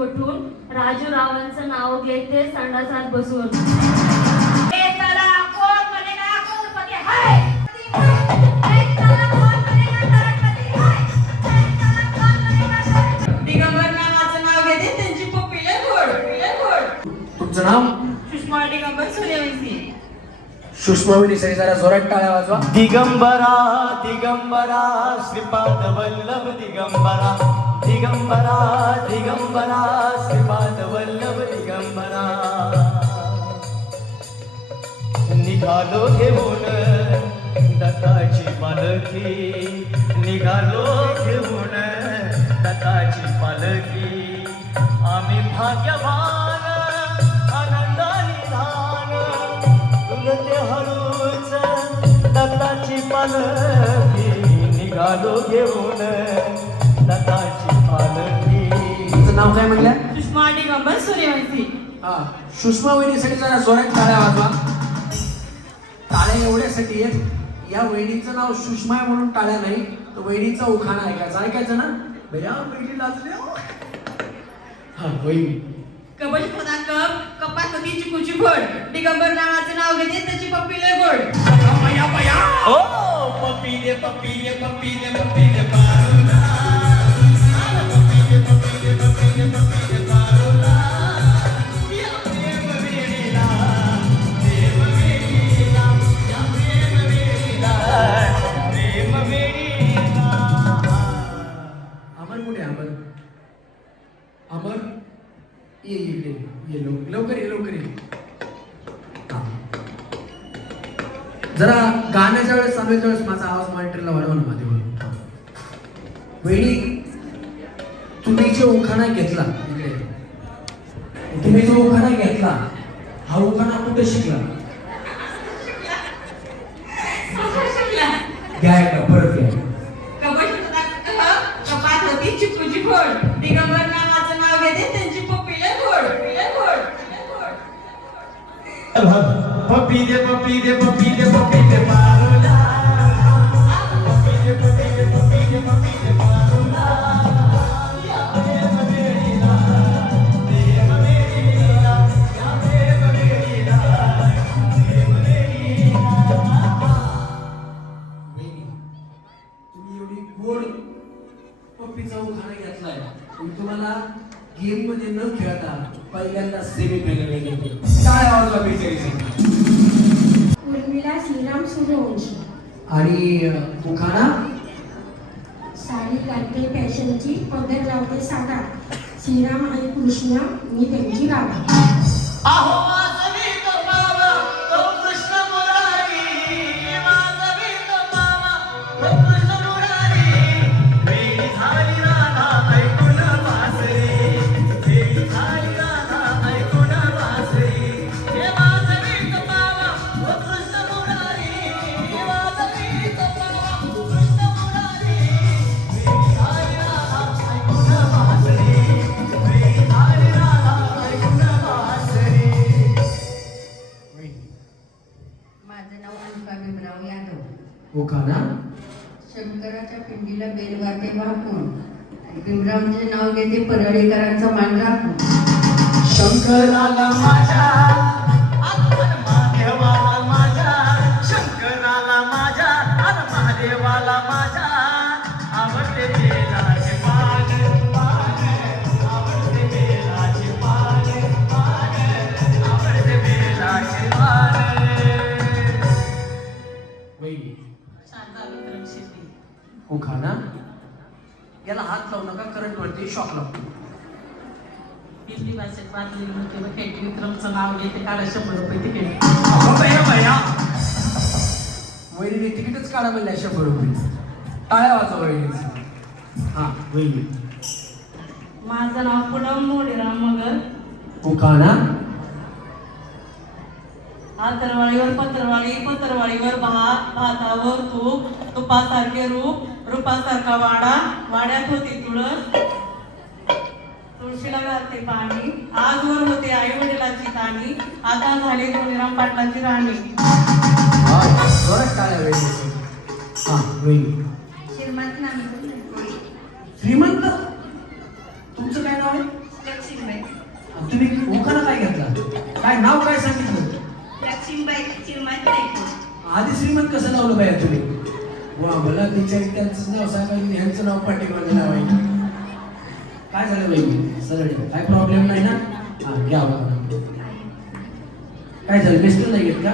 उठून राजू रावांचं नाव घेते संडासात बसून. दिगंबर नावाचं नाव घेते त्यांची पप्पी लय गोड. तुमचं नाव? सुषमा दिगंबर सूर्यवंशी. सुषमाविनी सरी जरा जोरात टाळ्या वाजवा. दिगंबरा दिगंबरा श्रीपाद वल्लभ दिगंबरा दिगंबरा दिगंबरा श्रीपाद वल्लभ दिगंबरा. निघालो घेऊन दत्ताची पालखी, निघालो घेऊन दत्ताची पालखी. आम्ही भाग्यवान आनंदाने धान तुलते हळूच दत्ताची पालखी. निघालो घेऊन दत्ताची पालखी. तुमचं नाव काय म्हणलं? सुषमा दिगंबर सूर्यवंशी. हा, सुषमाविनीसाठी जरा जोरात टाळ्या वाजवा. टाळ्या एवढ्यासाठी आहेत, या वहिनीचं नाव सुषमा आहे म्हणून टाळ्या नाही, तर वहिनीचा उखाणा ऐकायचं ना. भैया वहिनी लाजल्या. हा वहिनी. कबज खुदा कप कपात होती चिकूची घोड. दिगंबर नावाचं नाव घेते त्याची पप्पी लय गोड. ओ पप्पी दे पप्पी दे पप्पी दे पप्पी दे पारुला. पप्पी दे पप्पी दे पप्पी दे पप्पी दे पारुला. या प्रेम वेडीला प्रेम वेडीला या प्रेम वेडीला प्रेम वेडीला. अमर कुठे? अमर अमर ये इकडे ये. लवकर ये लवकर ये. हा. जरा गाण्याच्या वेळेस सांगायच्या वेळेस माझा आवाज मॉनिटरला वाढवा ना मध्ये. वहिनी, तुम्ही जो उखाणा घेतला इकडे, तुम्ही जो उखाणा घेतला हा उखाणा कुठे शिकला? घ्या का परत घ्या. कबज खुदा कप कपात होती चिकूची घोड. दिगंबर नावाचं नाव घेते त्यांची पप्पी लय गोड. पप्पी दे पप्पी दे पप्पी दे पप्पी दे पारुला. पप्पी दे पप्पी दे पप्पी दे पप्पी दे पारुला. या प्रेम वेडीला प्रेम वेडीला या प्रेम वेडीला प्रेम वेडीला. वहिनी, तुम्ही एवढी गोड पप्पीचा उखाणा घेतलाय, पण तुम्हाला गेम मध्ये न खेळता पहिल्यांदा सेमी फायनल गेले. टाळ्या वाजवा बिचारीसाठी. उर्मिला श्रीराम सूर्यवंशी. आणि उखाणा? साडी घालते फॅशनची, पदर लावते साधा. श्रीराम आणि कृष्ण मी त्यांची राधा. आहो वाजवी तो बाबा तो कृष्ण मुरारी. वाजवी तो बाबा तो कृष्ण मुरारी. वेळी झाली राधा ऐकून वासरी. वेळी झाली राधा ऐकून वासरी. हे वाजवी तो बाबा तो कृष्ण मुरारी. वाजवी तो बाबा कृष्ण मुरारी. वेळी झाली राधा ऐकून वासरी. वेळी झाली राधा ऐकून वासरी. माझं नाव अनुका भीमराव यादव. उखाणा? शंकराच्या पिंडीला बेल वाटे वाकून भीमरावचे नाव घेते परळीकरांचा मान राखून. शंकराला माझ्या आत्मन महादेवाला माझ्या. शंकराला माझ्या आणि महादेवाला माझ्या. आवडते बेलाचे पान पान. आवडते बेलाचे पान पान. आवडते बेलाचे पान. वहिनी, शारदा विक्रम शेट्टी. उखाणा? याला हात लावू नका, करंट वरती शॉक लागतो. हिंदी भाषेत वाचलेली होती व खेटी विक्रमचं नाव घेते काढा 100 रुपये तिकीट. वहिनीने तिकीटच काढा म्हणल्या 100 रुपये. टाळ्या वाजवा वहिनी. हा वहिनी. माझं नाव पुनम मोडीराम मगर. उखाणा? आतरवाळीवर पत्रवाळी, पत्रवाळीवर भात, भातावर तूप, तुपासारखे रूप, रूपासारखा वाडा, वाड्यात होती तुळस, तुळशीला घालते पाणी. आजवर होते आई वडिलाची ताणी, आता झाली धोनीराम पाटलाची राणी. जोरात टाळ्या वहिनी. हा वहिनी. श्रीमंत नामी. श्रीमंत? तुमचं काय नाव आहे? लक्ष्मी. तुम्ही उखाणा काय घेतला? काय नाव काय सांगितलं? लक्ष्मीबाई चिरमात नाही. आधी श्रीमंत कसं लावलं बाया तुम्ही? वा मला तिच्या त्यांचं नाव सांगायचं ह्यांचं नाव पाठीमागे लावायचं. काय झालं बाई? सरळ काय प्रॉब्लेम नाही ना? हा घ्या उखाणा. काय झालं? मिस्टर नाही घेत का?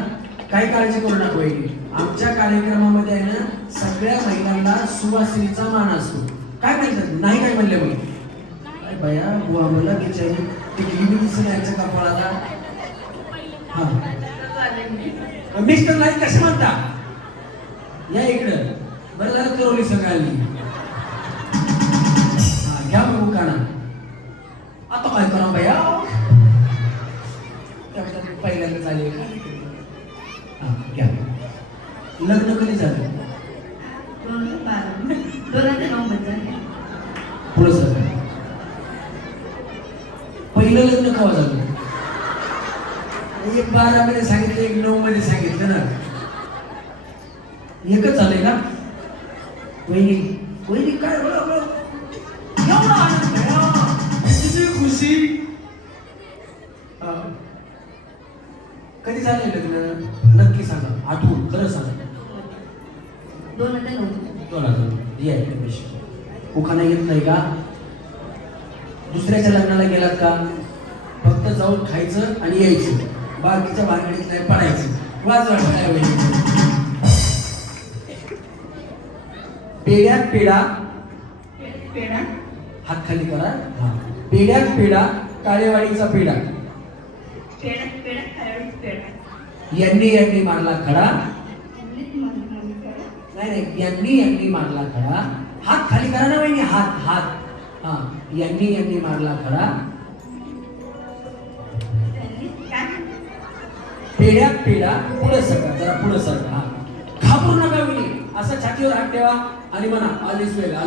काय काळजी करू नका वहिनी. आमच्या कार्यक्रमामध्ये आहे ना सगळ्या महिलांना सुवासिनीचा मान असतो. काय म्हणतात? नाही काय म्हणले मग? काय बाया बुवा मला विचारू ते किती दिसून यायचं कपाळाला. हा मिस्टर नाही कसे म्हणता? या इकडं. बरं झालं करवली सगळ्यांनी. हा घ्या मग उखाणा. आता काय करा बाया? पहिल्यांदा चालेल. हा घ्या. लग्न कधी झालं? 2009 मध्ये. पुढं सर. पहिलं लग्न केव्हा झालं? एक 12 मध्ये सांगितलं, एक 9 मध्ये सांगितलं ना. एकच झालंय का? वहिनी वहिनी काय बरोबर एवढा आनंद किती खुशी. कधी झालंय लग्न? नक्की सांगा, आठवून खरं सांगा. 2009. उखाणा येत नाही का? दुसऱ्याच्या लग्नाला गेलात का? फक्त जाऊन खायचं आणि यायचं, बाकीच्या भानगडीत नाही पडायचं. वाज वाटत पेड्यात पेढा. पेढा. हात खाली करा. हा पेड्यात पेढा, काळेवाडीचा पेढा. पेढा पेढा खायचा पेढा. यांनी मारला खडा. नाही यांनी मारला खडा. हात खाली करा ना वहिनी. हात. हा यांनी मारला खडा. पेड्यात पेढा. पुढे सरका, जरा पुढे सरका. हा घाबरू नका वहिनी. असं छातीवर हात ठेवा आणि म्हणा आलीच वेल. हा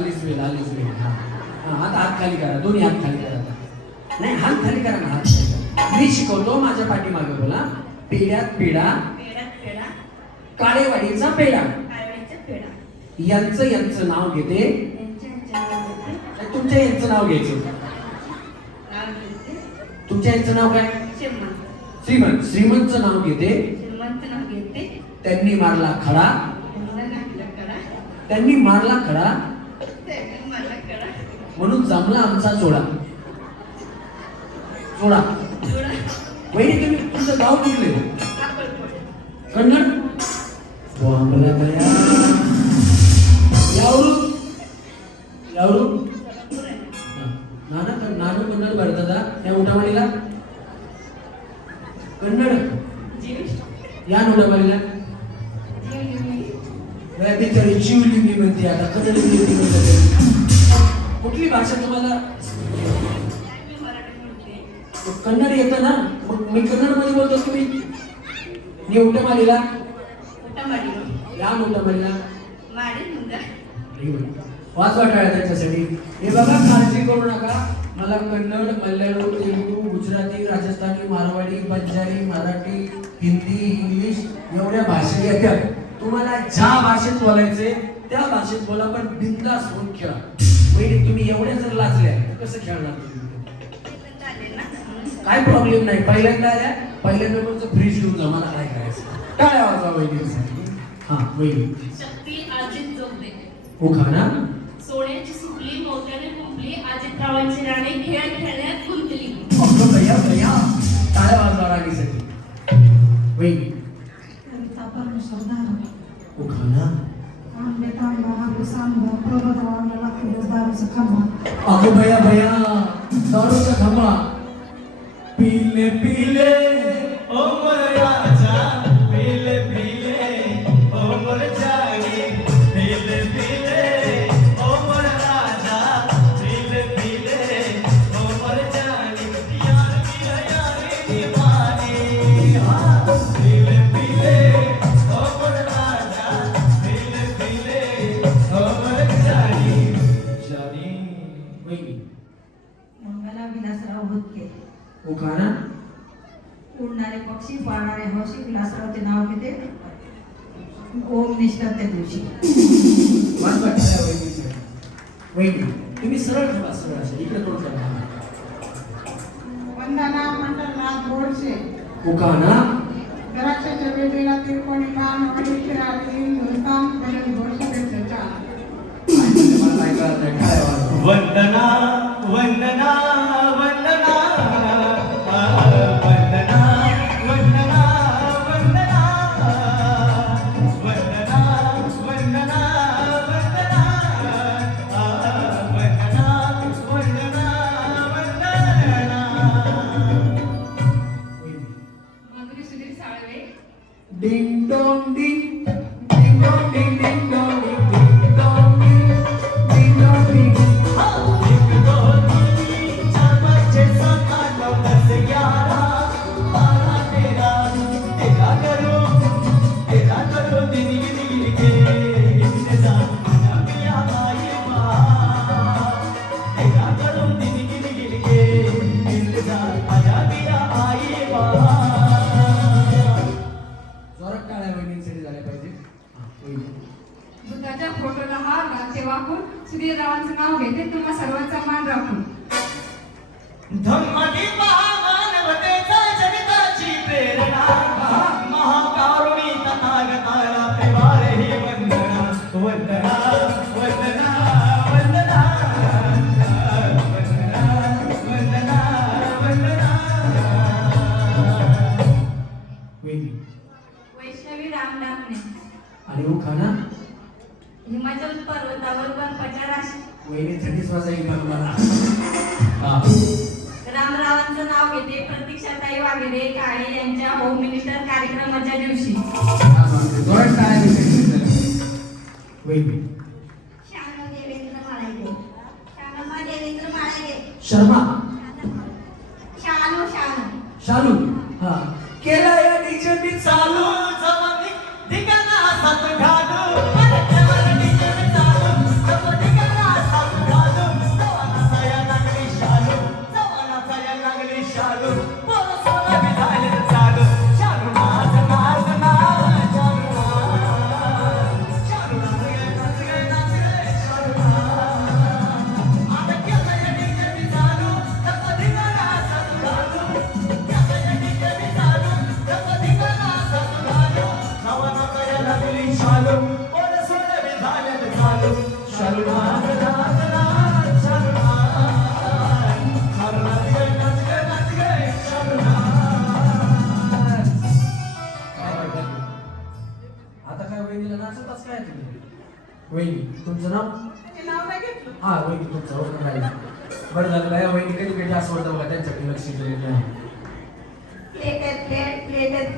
आता हात खाली करा, दोन्ही हात खाली करा. नाही हात खाली करा ना, हात खाली करा. मी शिकवतो, माझ्या पाठीमागे बोला. पेड्यात पेढा, काळेवाडीचा पेढा. यांचं नाव घेते. तुमच्या यांचं नाव घ्यायचं. तुमच्या यांचं नाव काय? श्रीमंत. श्रीमंतचं नाव घेते. त्यांनी मारला खडा. म्हणून जमला आमचा जोडा. वहिनी तुम्ही तुमचं गाव कुठले? कन्नड. यावरू नानू कन्नड भरता त्या उठावाडीला. कन्नड या उठावाडीला बिचारी चिवली मी म्हणते. आता कन्नड कुठली भाषा तुम्हाला? कन्नड येतं ना? मग मी कन्नड मध्ये बोलतो. तुम्ही उठावाडीला या उठावाडीला वाच वाटाळा त्याच्यासाठी. हे बघा काळजी करू नका. मला कन्नड, मल्याळम, तेलुगू, गुजराती, राजस्थानी, मारवाडी, बंजारी, मराठी, हिंदी, इंग्लिश एवढ्या भाषा येतात. तुम्हाला ज्या भाषेत बोलायचे त्या भाषेत बोला, पण बिंदास होऊन खेळा. पहिले तुम्ही एवढ्या जर लाजल्या तर कसं खेळणार तुम्ही? काय प्रॉब्लेम नाही. पहिल्यांदा आल्या, पहिल्यांदा फ्रीज घेऊन जा. मला काय करायचं? काय आवाज वहिनी? हा वहिनी. शक्ती अजित जोगदे. उखाणा. सोन्याची सुकली मोत्याने कुंपली, अजितरावांची राणी खेळ खेळण्यात गुंतली. भैया टाळ्या वाजवा राणीसाठी. वहिनी. उखाणा. अगो भैया दारूचा खंबा. पीले पीले ओ मोर राजा, पीले पीले ओ मोर जानी. पीले पीले ओ मोर राजा, पीले पीले ओ मोर जानी. यार पिया यारी दीवानी. हाँ पीले पीले ओ मोर राजा, पीले पीले ओ मोर जानी. जानी. वहिनी. मंगला विलासराव भुतके. उखाणा. उडणारे पक्षी पाळणारे हौशी विलासरावचे नाव घेते. ओम निष्ठा त्या दिवशी. वाच वाटतं वहिनी. तुम्ही सरळ ठेवा, सरळ असं इकडे तोंड करा. वंदना पंढरनाथ गोडसे उखाणा द्राक्षाच्या बेबीला तिरकोणी कान वडील फिरावी धुलकाम करून गोडसे त्याच्या मला काय कळत नाही, काय वाजवा. वंदना वंदना वंदना वंदना वंदना वंदना वंदना वंदना वंदना वंदना वंदना Madhuri Sudhir Salve. Ding dong ding ding dong ding ding dong ding ding dong ding ding dong ding. एक दो तीन चार पाँच छः सात आठ नौ दस ग्यारह बारह तेरह करो दिन गिन गिन के इंतजार आजा पिया आए बाहर तेरा करो दिन गिन गिन के इंतजार आजा पिया आए बाहर. जोरात टाळ्या वहिनींसाठी झाल्या पाहिजे. हा, वहिनी. बुद्धाच्या फोटोला हार घालते वाकून सुधीररावांचं नाव घेते तुम्हा सर्वांचा मान राखून. धम्मदी मानवतेचा जगताची प्रेरणा महाकारुणी तथागताला प्रेमारे ही वंदना वंदना वंदना वंदना वंदना वंदना वंदना. वहिनी. वैष्णवी रामदामने आणि उखाणा हिमाचल पर्वतावर बर्फाच्या राशी. वहिनी थंडीच वाजायची पण मला. हा. रामरावांचं नाव घेते प्रतीक्षाताई वाघेरे काळे यांच्या होम मिनिस्टर कार्यक्रमाच्या दिवशी. जोरात टाळ्या वहिनींसाठी. वहिनी. शानू देवेंद्र माळागे शानम्मा देवेंद्र माळागे शर्मा शानू शानू शालू. हा. केला या डीजेनी चालू जमानी ठिकाणा सात घालू परत डीजे चालू जमा ठिकाणा सात घालू जवानाचा या लागली शालू जवानाचा या लागली शालू बोल सोना बी झाले चालू शालू नाच नाच नाच शालू नाच शालू नाच गे नाच गे शालू नाच. आता केला या डीजे चालू जमा ठिकाणा सात घालू केला या डीजे चालू जमा ठिकाणा सात घालू जवानाचा या लागली शालू बोल सोना बी झाले चालू शालू नाच नाच नाच शालू नाच शालू नाच गे नाच गे शालू नाच. काय वाटतं? आता काय वहिनीला नाचवताच काय तुम्ही? वहिनी तुमचं नाव? ते नाव नाही घेतलं. हा वहिनी तुमचं ओळख राहिलं. बरं झालं बाया वहिनी कधी कधी असं वाटतं बघा त्यांच्याकडे लक्ष दिलेलं नाही. प्लेटेड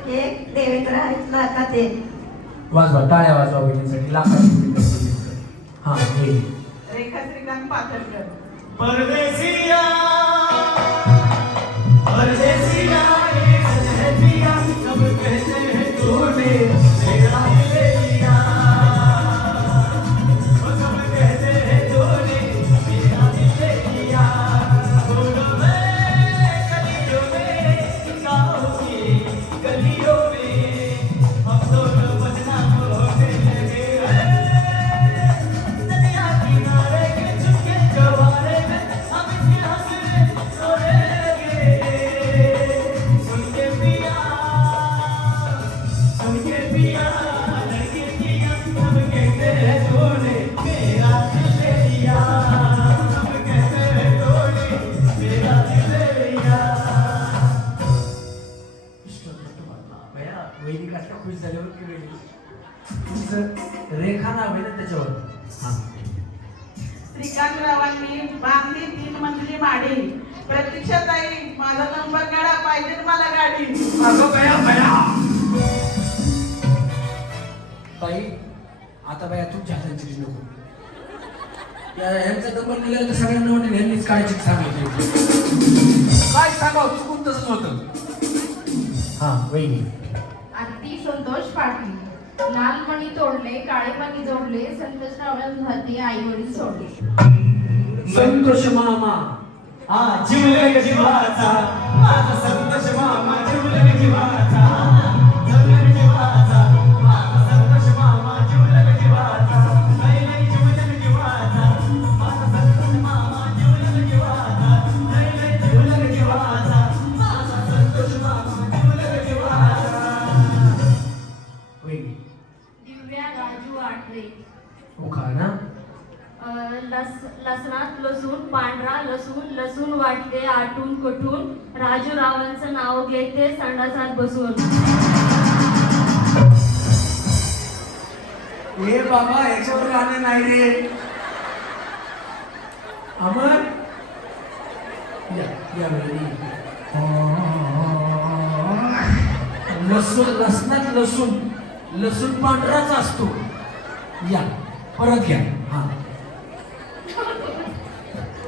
केक देवेंद्र आहेत ते वाजवा टाळ्या वाजवा वहिनीसाठी लाखाची. हा वहिनी. रेखा श्रीकांत पाथरकर परदेसिया परदेसिया ये सजपिया सब कहते हैं तूने मेरा दिल लिया वो सब कहते हैं तूने मेरा दिल लिया बोलो मैं गलियों में गाँव की गलियों में हम दोनों बदनाम होने लगे हैं. नदिया किनारे के चुपके चौबारे में हम इसके हंसने रोने लगे. सुन के पिया लड़के पिया सब कहते हैं तूने मेरा दिल ले लिया सब कहते हैं तूने मेरा दिल ले लिया. भैया वहिनी कसल्या खुश झाल्यावर की वहिनी तुमचं रेखा नाव आहे ना त्याच्यावर. हा. श्रीकांतरावांनी बांधली 3 मजली माडी प्रतीक्षाताई माझा नंबर काढा पाहिजे मला गाडी. अगं बया बया. ताई आता बया तुमच्या हातांची नको. यांचा नंबर दिलेला तर सगळ्यांना वाटेल यांनीच काढायची सांगितली. काय सांगावं चुकून तसंच होतं. हा वहिनी. आरती संतोष पाटील. लाल मणी तोडले काळे मणी जोडले संतोषराव हाती आई वडील सोडले. संतोष मामा. हा जीवलग जीवाचा माझा संतोष मामा जीवलग जीवाचा जीवलग जीवाचा माझा संतोष मामा जीवलग जीवाचा लय लय जीवलग जीवाचा माझा संतोष मामा जीवलग जीवाचा लय लय जीवलग जीवाचा काटून कुठून राजू रावांचं नाव घेते संडासात बसून. ए बाबा याच्यावर गाणं नाही रे. अमर या लसूण, लसणात लसूण पांढराच असतो. या परत घ्या. हा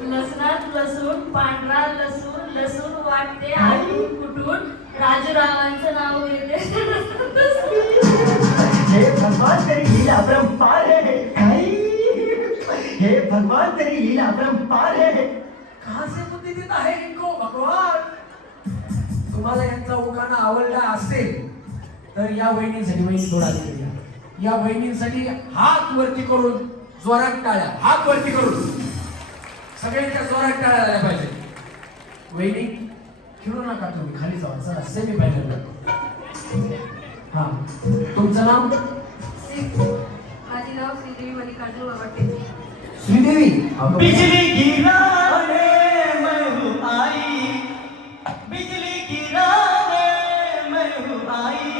लसणात लसूण पांढरा लसूण वाटते आटून कुठून राजूरावांचं नाव घेते. हे भगवान तेरी लीला अपरंपार है. हे भगवान तेरी लीला अपरंपार है. कहाँ से बुद्धी देता है इनको भगवान. तुम्हाला यांचा उखाणा आवडला असेल तर या वहिनींसाठी, वहिनी थोडा आधी या. या वहिनींसाठी हात वरती करून जोरात टाळ्या. हात वरती करून सगळ्यांच्या जोरात टाळ्या झाल्या पाहिजे. वहिनी खेळू नका तुम्ही, खाली जावा. चला सेमी फायनल. हा तुमचं नाव? माझे नाव श्रीदेवी मल्लिकार्जुन वावटे. श्रीदेवी. बिजली गिराने मैं हूँ आई. बिजली गिराने मैं हूँ आई.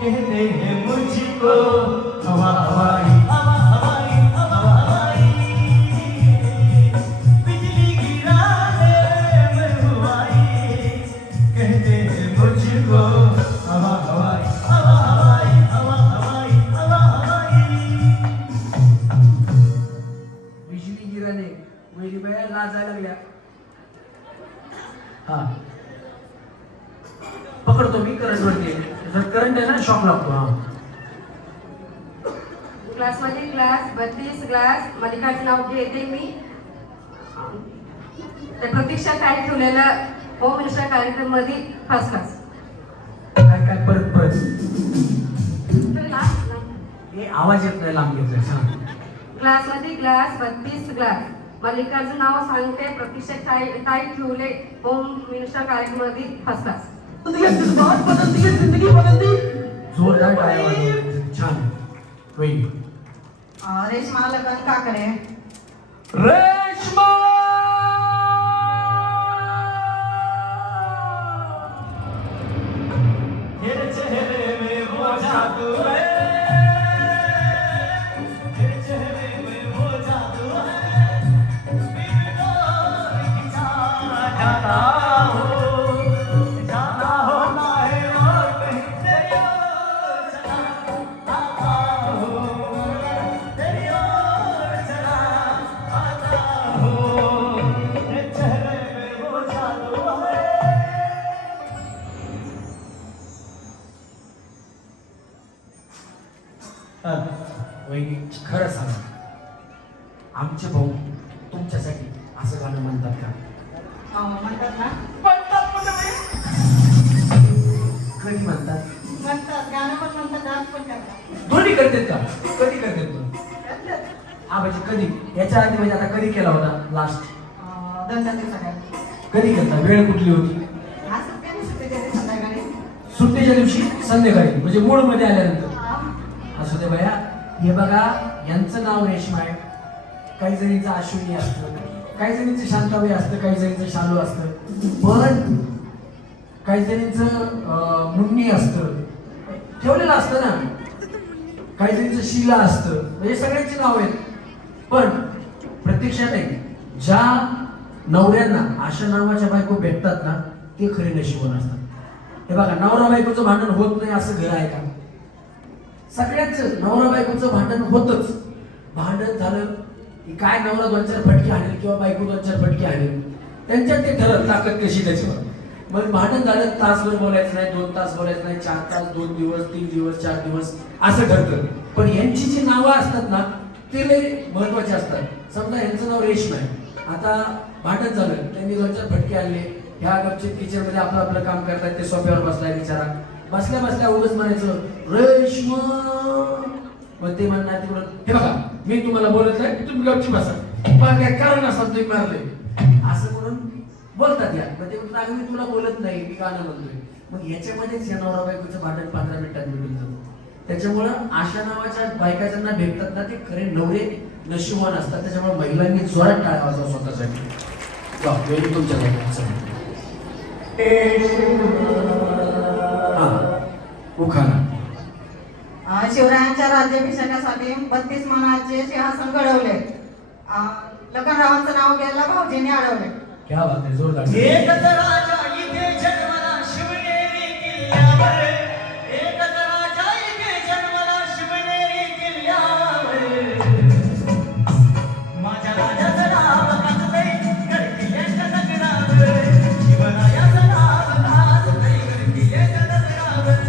कहते हैं मुझको हवा हवाई. हवा हवाई हवा हवाई. बिजली गिराने मैं हूँ आई. कहते हैं मुझको हवा हवाई. हवा हवाई हवा हवाई हवा हवाई. बिजली गिराने. वहिनी बाया लाजायला लागल्या. हा पकडतो मी. करंट वरती करंट आहे ना, शॉक लागतो. हा क्लासमध्ये क्लास 32 क्लास मल्लिकाचं नाव घेते मी. त्या प्रतीक्षा काय ठेवलेलं होम मिनिस्टर कार्यक्रम मध्ये फर्स्ट क्लास. काय परत हे आवाज येत नाही. लांब घेतलाय. सांग. क्लासमध्ये क्लास 32 क्लास मल्लिकाचं नाव सांगते. प्रतीक्षा काय ठेवले होम मिनिस्टर कार्यक्रम मध्ये फर्स्ट क्लास. जोरदार टाळ्या वाजवा. छान. वहिनी. रेशमा लग्न काकडे. रेश्मा. तेरे चेहरे में वो जादू है. तेरे चेहरे में वो जादू है. बिगड़ोर की चाह जाता हो. जाता होता है और कहीं तेरी ओर चला आता हो. तेरी ओर चला आता हो. तेरे चेहरे में वो जादू है. वहिनी खरं सांगा, आमचे भाऊ तुमच्यासाठी असं गाणं म्हणतात का? म्हणतात ना. कधी म्हणतात? म्हणतात गाणं पण म्हणतात, डान्स पण करतात. दोन्ही करतात का? कधी करतात पण? हा म्हणजे कधी? याच्या आधी म्हणजे आता कधी केला होता लास्ट? 2-4 दिवसांनी. कधी केला? वेळ कुठली होती? असं काही सुट्टीच्या संध्याकाळी. सुट्टीच्या दिवशी संध्याकाळी, म्हणजे मूड मध्ये आल्यानंतर. असू दे बया. हे बघा, यांचं नाव रेश्मा आहे. काही जणींचं अश्विनी असतं, काही जणींचं शांताबाई असतं, काही जणींचं शालू असतं, पण काही जणींचं मुन्नी असतं, ठेवलेलं असतं ना. काही जणींचं शिला असतं, म्हणजे सगळ्यांची नाव आहेत. पण प्रत्यक्षात आहे, ज्या नवऱ्यांना अशा नावाच्या बायको भेटतात ना, ते खरे नशिबवान असतात. हे बघा, नवरा बायकोचं भांडण होत नाही असं घर आहे का? सगळ्यांचं नवरा बायकोचं भांडण होतच. भांडण झालं की काय नवरा 2-4 फटके आणेल किंवा बायको 2-4 फटके आणेल, त्यांच्यात ते ठरत ताकद कशी त्याच्यावर. मग भांडण झालं, तासभर बोलायचं नाही, 2 तास बोलायचं नाही, 4 तास, 2 दिवस, 3 दिवस, 4 दिवस असं ठरतं. पण यांची जी नावं असतात ना, ते लय महत्वाचे असतात. समजा यांचं नाव रेश्मा आहे. आता भांडण झालं, त्यांनी 2-4 फटके आणले, ह्या गपचित किचन मध्ये आपलं आपलं काम करतात, ते सोफ्यावर बसलाय बिचारा. बसल्या बसल्या उगाच म्हणायचं रेश्मा. मग ते म्हणणार तिकडून, हे बघा मी तुम्हाला बोलत नाही, तुम्ही गपची बसा, पण काय कारण असतात तुम्ही मारले असं म्हणून बोलतात. या मग ते म्हणतात, मी तुला बोलत नाही, मी गाणं म्हणतोय. मग याच्यामध्येच या नवरा बायकोचं भांडण 15 मिनिटात मिळून जातं. त्याच्यामुळं अशा नावाच्या बायका ज्यांना भेटतात ना, ते खरे नवरे नशिबवान असतात. त्याच्यामुळे महिलांनी जोरात टाळ्या वाजवा स्वतःसाठी. वा, वेळी तुमच्या जागी. चला. हा उखाणा. शिवरायांच्या राज्याभिषेकासाठी 32 मानाचे सिंहासन घडवले. लखनरावांचं नाव घ्यायला भाऊजीने अडवले. क्या बात आहे, जोरदार. एकच राजा इथे जन्मला शिवनेरी किल्ल्यावर, एकच राजा इथे जन्मला शिवनेरी किल्ल्यावर. माझ्या राजाचं नाव गाजतंय गडकिल्ल्याच्या नगरावर, शिवरायाचं नाव गाजतंय गडकिल्ल्याच्या नगरावर,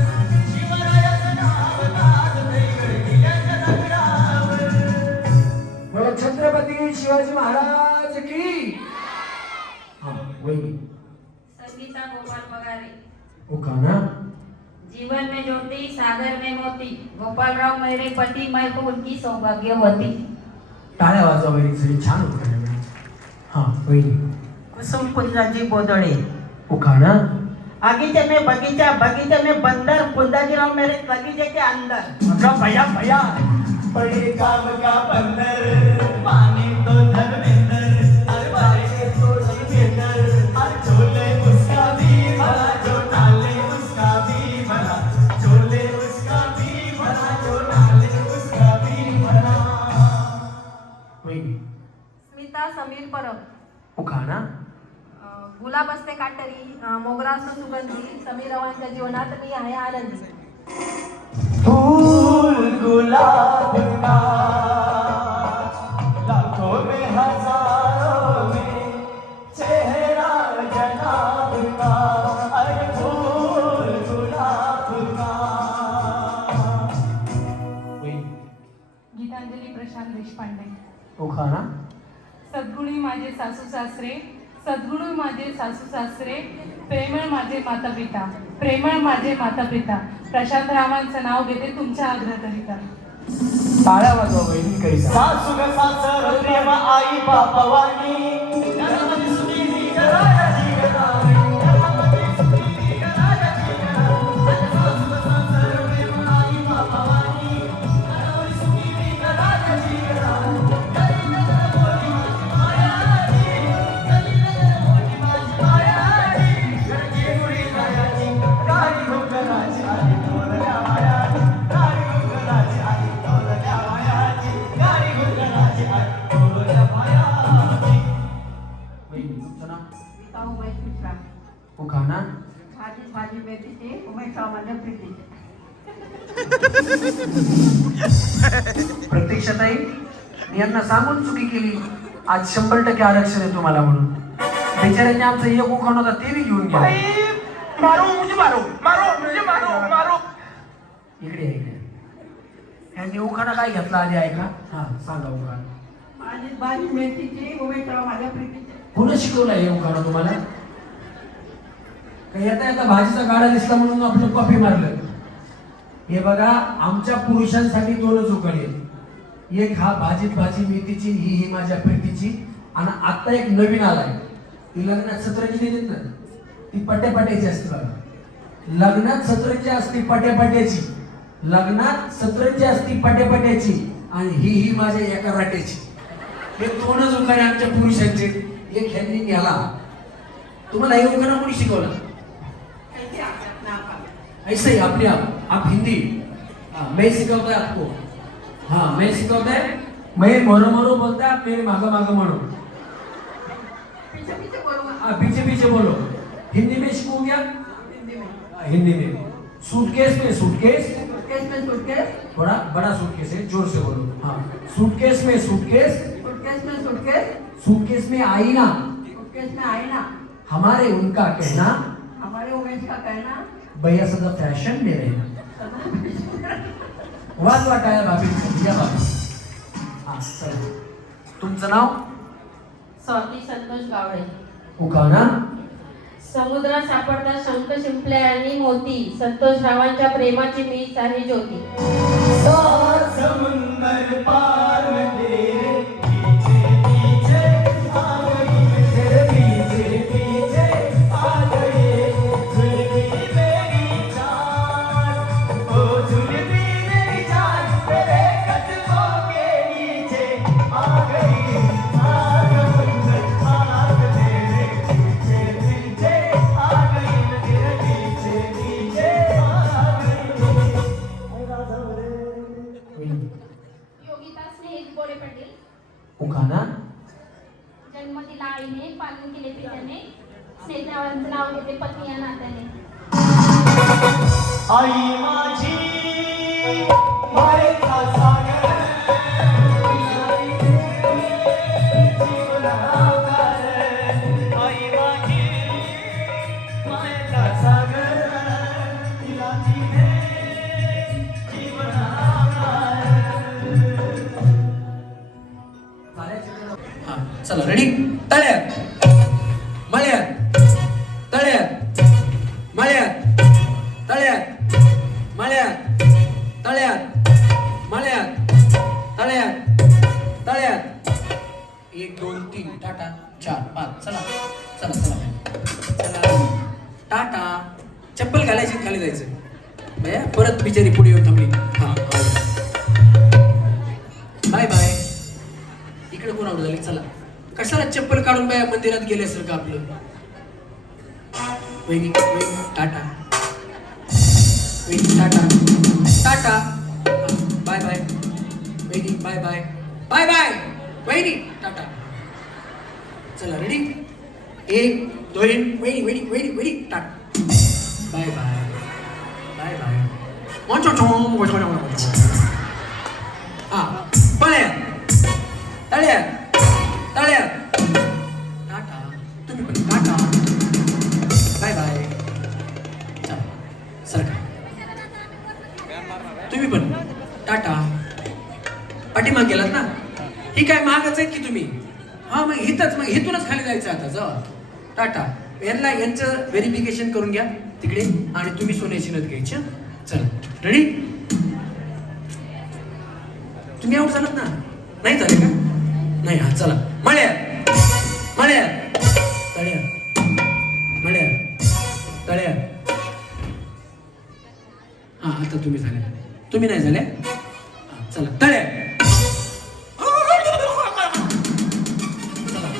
शिवरायाचं नाव गाजतंय गडकिल्ल्याच्या नगरावर. बोला छत्रपती शिवाजी महाराज की. हा वहिनी. संगीता गोपाल पगारे. उखाणा. जीवन में ज्योति सागर में मोती, गोपालराव मेरे पति मैं तो उनकी सौभाग्यवती. टाळ्या वाजवा वहिनीसाठी, छान उखाणा. हा वहिनी. कुसुम कुंजाजी बोदळे. उखाणा. आगीचे में बगीचा, बगीचे में बंदर, कुंजाजीराव मेरे बगीचे के अंदर. का भैया भैया बड़े काम का बंदर, पानी तो धर्मेंद्र, अरे बारे तो धर्मेंद्र, अरे चोले उसका भी भला, जो नाले उसका भी भला, चोले उसका भी भला, जो नाले उसका भी भला. वहिनी. स्मिता समीर परब. उखाणा. गुलाब असते काटरी, मोगरा असतो सुगंधी, समीरवांच्या जीवनात मी आहे आनंदी. फूल गुलाब का लाखों में हजारों में चेहरा जनाब का, अरे फूल गुलाब का. गीतांजली प्रशांत देशपांडे. उखाणा. सद्गुणी माझे सासू सासरे, सद्गुणी माझे सासू सासरे, प्रेमळ माझे माता पिता, प्रेमळ माझे माता पिता. प्रशांत रावांचं नाव घेते तुमच्या आग्रहकरिता. टाळ्या वाजवा वहिनी करिता. सासू ग सासर प्रेम आई बापवानी, गणपती सुनीती ग राजाची ग राणी, गणपती सुनीती ग राजाची ग राणी. सासू ग सासर प्रेम आई बापवानी, गणपती सुनीती ग राजाची ग राणी. गलीला मोठी माझी मायाची, गलीला मोठी माझी मायाची, गडची गुढी जायाची, गाडी डोंगराची आली डोलल्या मायाची, गाडी डोंगराची आली डोलल्या मायाची, गाडी डोंगराची आली डोलल्या मायाची. वहिनी तुमचं नाव. गीता उमेश मिश्रा. उखाणा. भाजी भाजी मेथीची, उमेशराव माझ्या प्रीतीचे. प्रतीक्षाताई, मी यांना सांगून चुकी केली. आज 100% आरक्षण आहे तुम्हाला म्हणून. बिचाऱ्यांनी आमचं एक उखाण होता ते बी घेऊन गेला. मारो मुझे मारो, मारो मुझे मारो, मारो. इकडे या, इकडे. यांनी उखाणा काय घेतला आधी ऐका. हा सांगा उखाणा. भाजी भाजी मेथीची, उमेशराव माझ्या प्रीतीचे. कोणी शिकवलं हे उखाणा तुम्हाला? काही येता येता भाजीचा गाडा दिसला म्हणून आपलं कॉपी मारलं. हे बघा, आमच्या पुरुषांसाठी 2च उखाणे आहेत. एक हा भाजीत भाजी मेथीची, ही माझ्या प्रीतीची. आणि आता एक नवीन आलाय, ती लग्नात सतरंजी देत ना, ती पट्यापाट्याची असते बघा. लग्नात सतरंजी असते पट्यापाट्याची, लग्नात सतरंजी असते पट्यापाट्याची, आणि ही माझ्या एका राट्याची. हे 2च उखाणे आमच्या पुरुषांचे. एक ह्यांनी घ्याला. तुम्हाला हे उखाणा कोणी शिकवलं? ऐसे ही अपने आप हिंदी. हाँ, मैं सिखाता है आपको. हाँ, मैं सिखाता है. मैं मरो मरो बोलता है, आप मेरे मागा मागा मरो. पीछे पीछे बोलो. हाँ, पीछे पीछे बोलो. हिंदी में सीखो क्या? हिंदी में. सूटकेस में सूटकेस. सूटकेस में सूटकेस. थोड़ा बड़ा सूटकेस है, जोर से बोलो. हाँ, सूटकेस में सूटकेस. सूटकेस में सूटकेस. सूटकेस में आईना. सूटकेस में आईना. हमारे उनका कहना, हमारे उमेश का कहना. भैया सदा फॅशन में रहना. वाजवा टाळ्या भाभी. या भाभी. हा चला. तुमचं नाव? स्वाती संतोष गावडे. उखाणा. समुद्रात सापडतात शंख शिंपले आणि मोती, संतोष रावांच्या प्रेमाची मीच आहे ज्योती. सात समुंदर पार में तेरे पीछे पीछे आ गई, तेरे पीछे पीछे आ गई, जुल्फी मेरी जान, ओ जुल्फी मेरी जान, तेरे कदमों के नीचे आ गई. सात समुंदर पार में तेरे उखाणा. जन्म दिला आईने, पालन केले पित्याने, स्नेहनावांचं नाव घेते पत्नी या नात्याने. आई माझी मायेचा सागर, जीवनाकार. आई माझी मायेचा सागर, तिला दिले जीवनाकार. हा चला रेडी. तळ्यात मळ्यात तळ्यात मळ्यात तळ्यात मळ्यात तळ्यात मळ्यात तळ्यात तळ्यात. 1 2 3 टाटा 4 5. चला चला चला चला टाटा. चप्पल घालायची खाली जायचं भैया. परत बिचारी पुढे येऊन थांबली. हा बाय बाय. इकडे कोण आवड झाली. चला कशाला चप्पल काढून बाया मंदिरात गेल्यासारखं आपलं. वहिनी वहिनी टाटा. वहिनी टाटा टाटा. बाय बाय वहिनी. बाय बाय बाय बाय वहिनी. टाटा. चला रेडी. 1 2 वहिनी वहिनी वहिनी वहिनी tata. Bye bye bye bye. हा पळ्यात तळ्यात तळ्यात टाटा. तुम्ही पण टाटा. Bye bye. चला सरका. तुम्ही पण टाटा. पाठीमाग गेलात ना. ही काय मागच आहेत की तुम्ही. हा मग हिथंच मग हिथूनच खाली जायचं आता. जावा टाटा. यांचं व्हेरिफिकेशन करून घ्या तिकडे आणि तुम्ही सोन्याची नथ घ्यायची. चला रेडी. तुम्ही आउट झालात ना. नाही झाले का. नाही. हा चला मळ्यात मळ्यात तळ्यात मळ्यात तळ्यात. हा आता तुम्ही झाल्या. तुम्ही नाही झाल्या. चला तळ्यात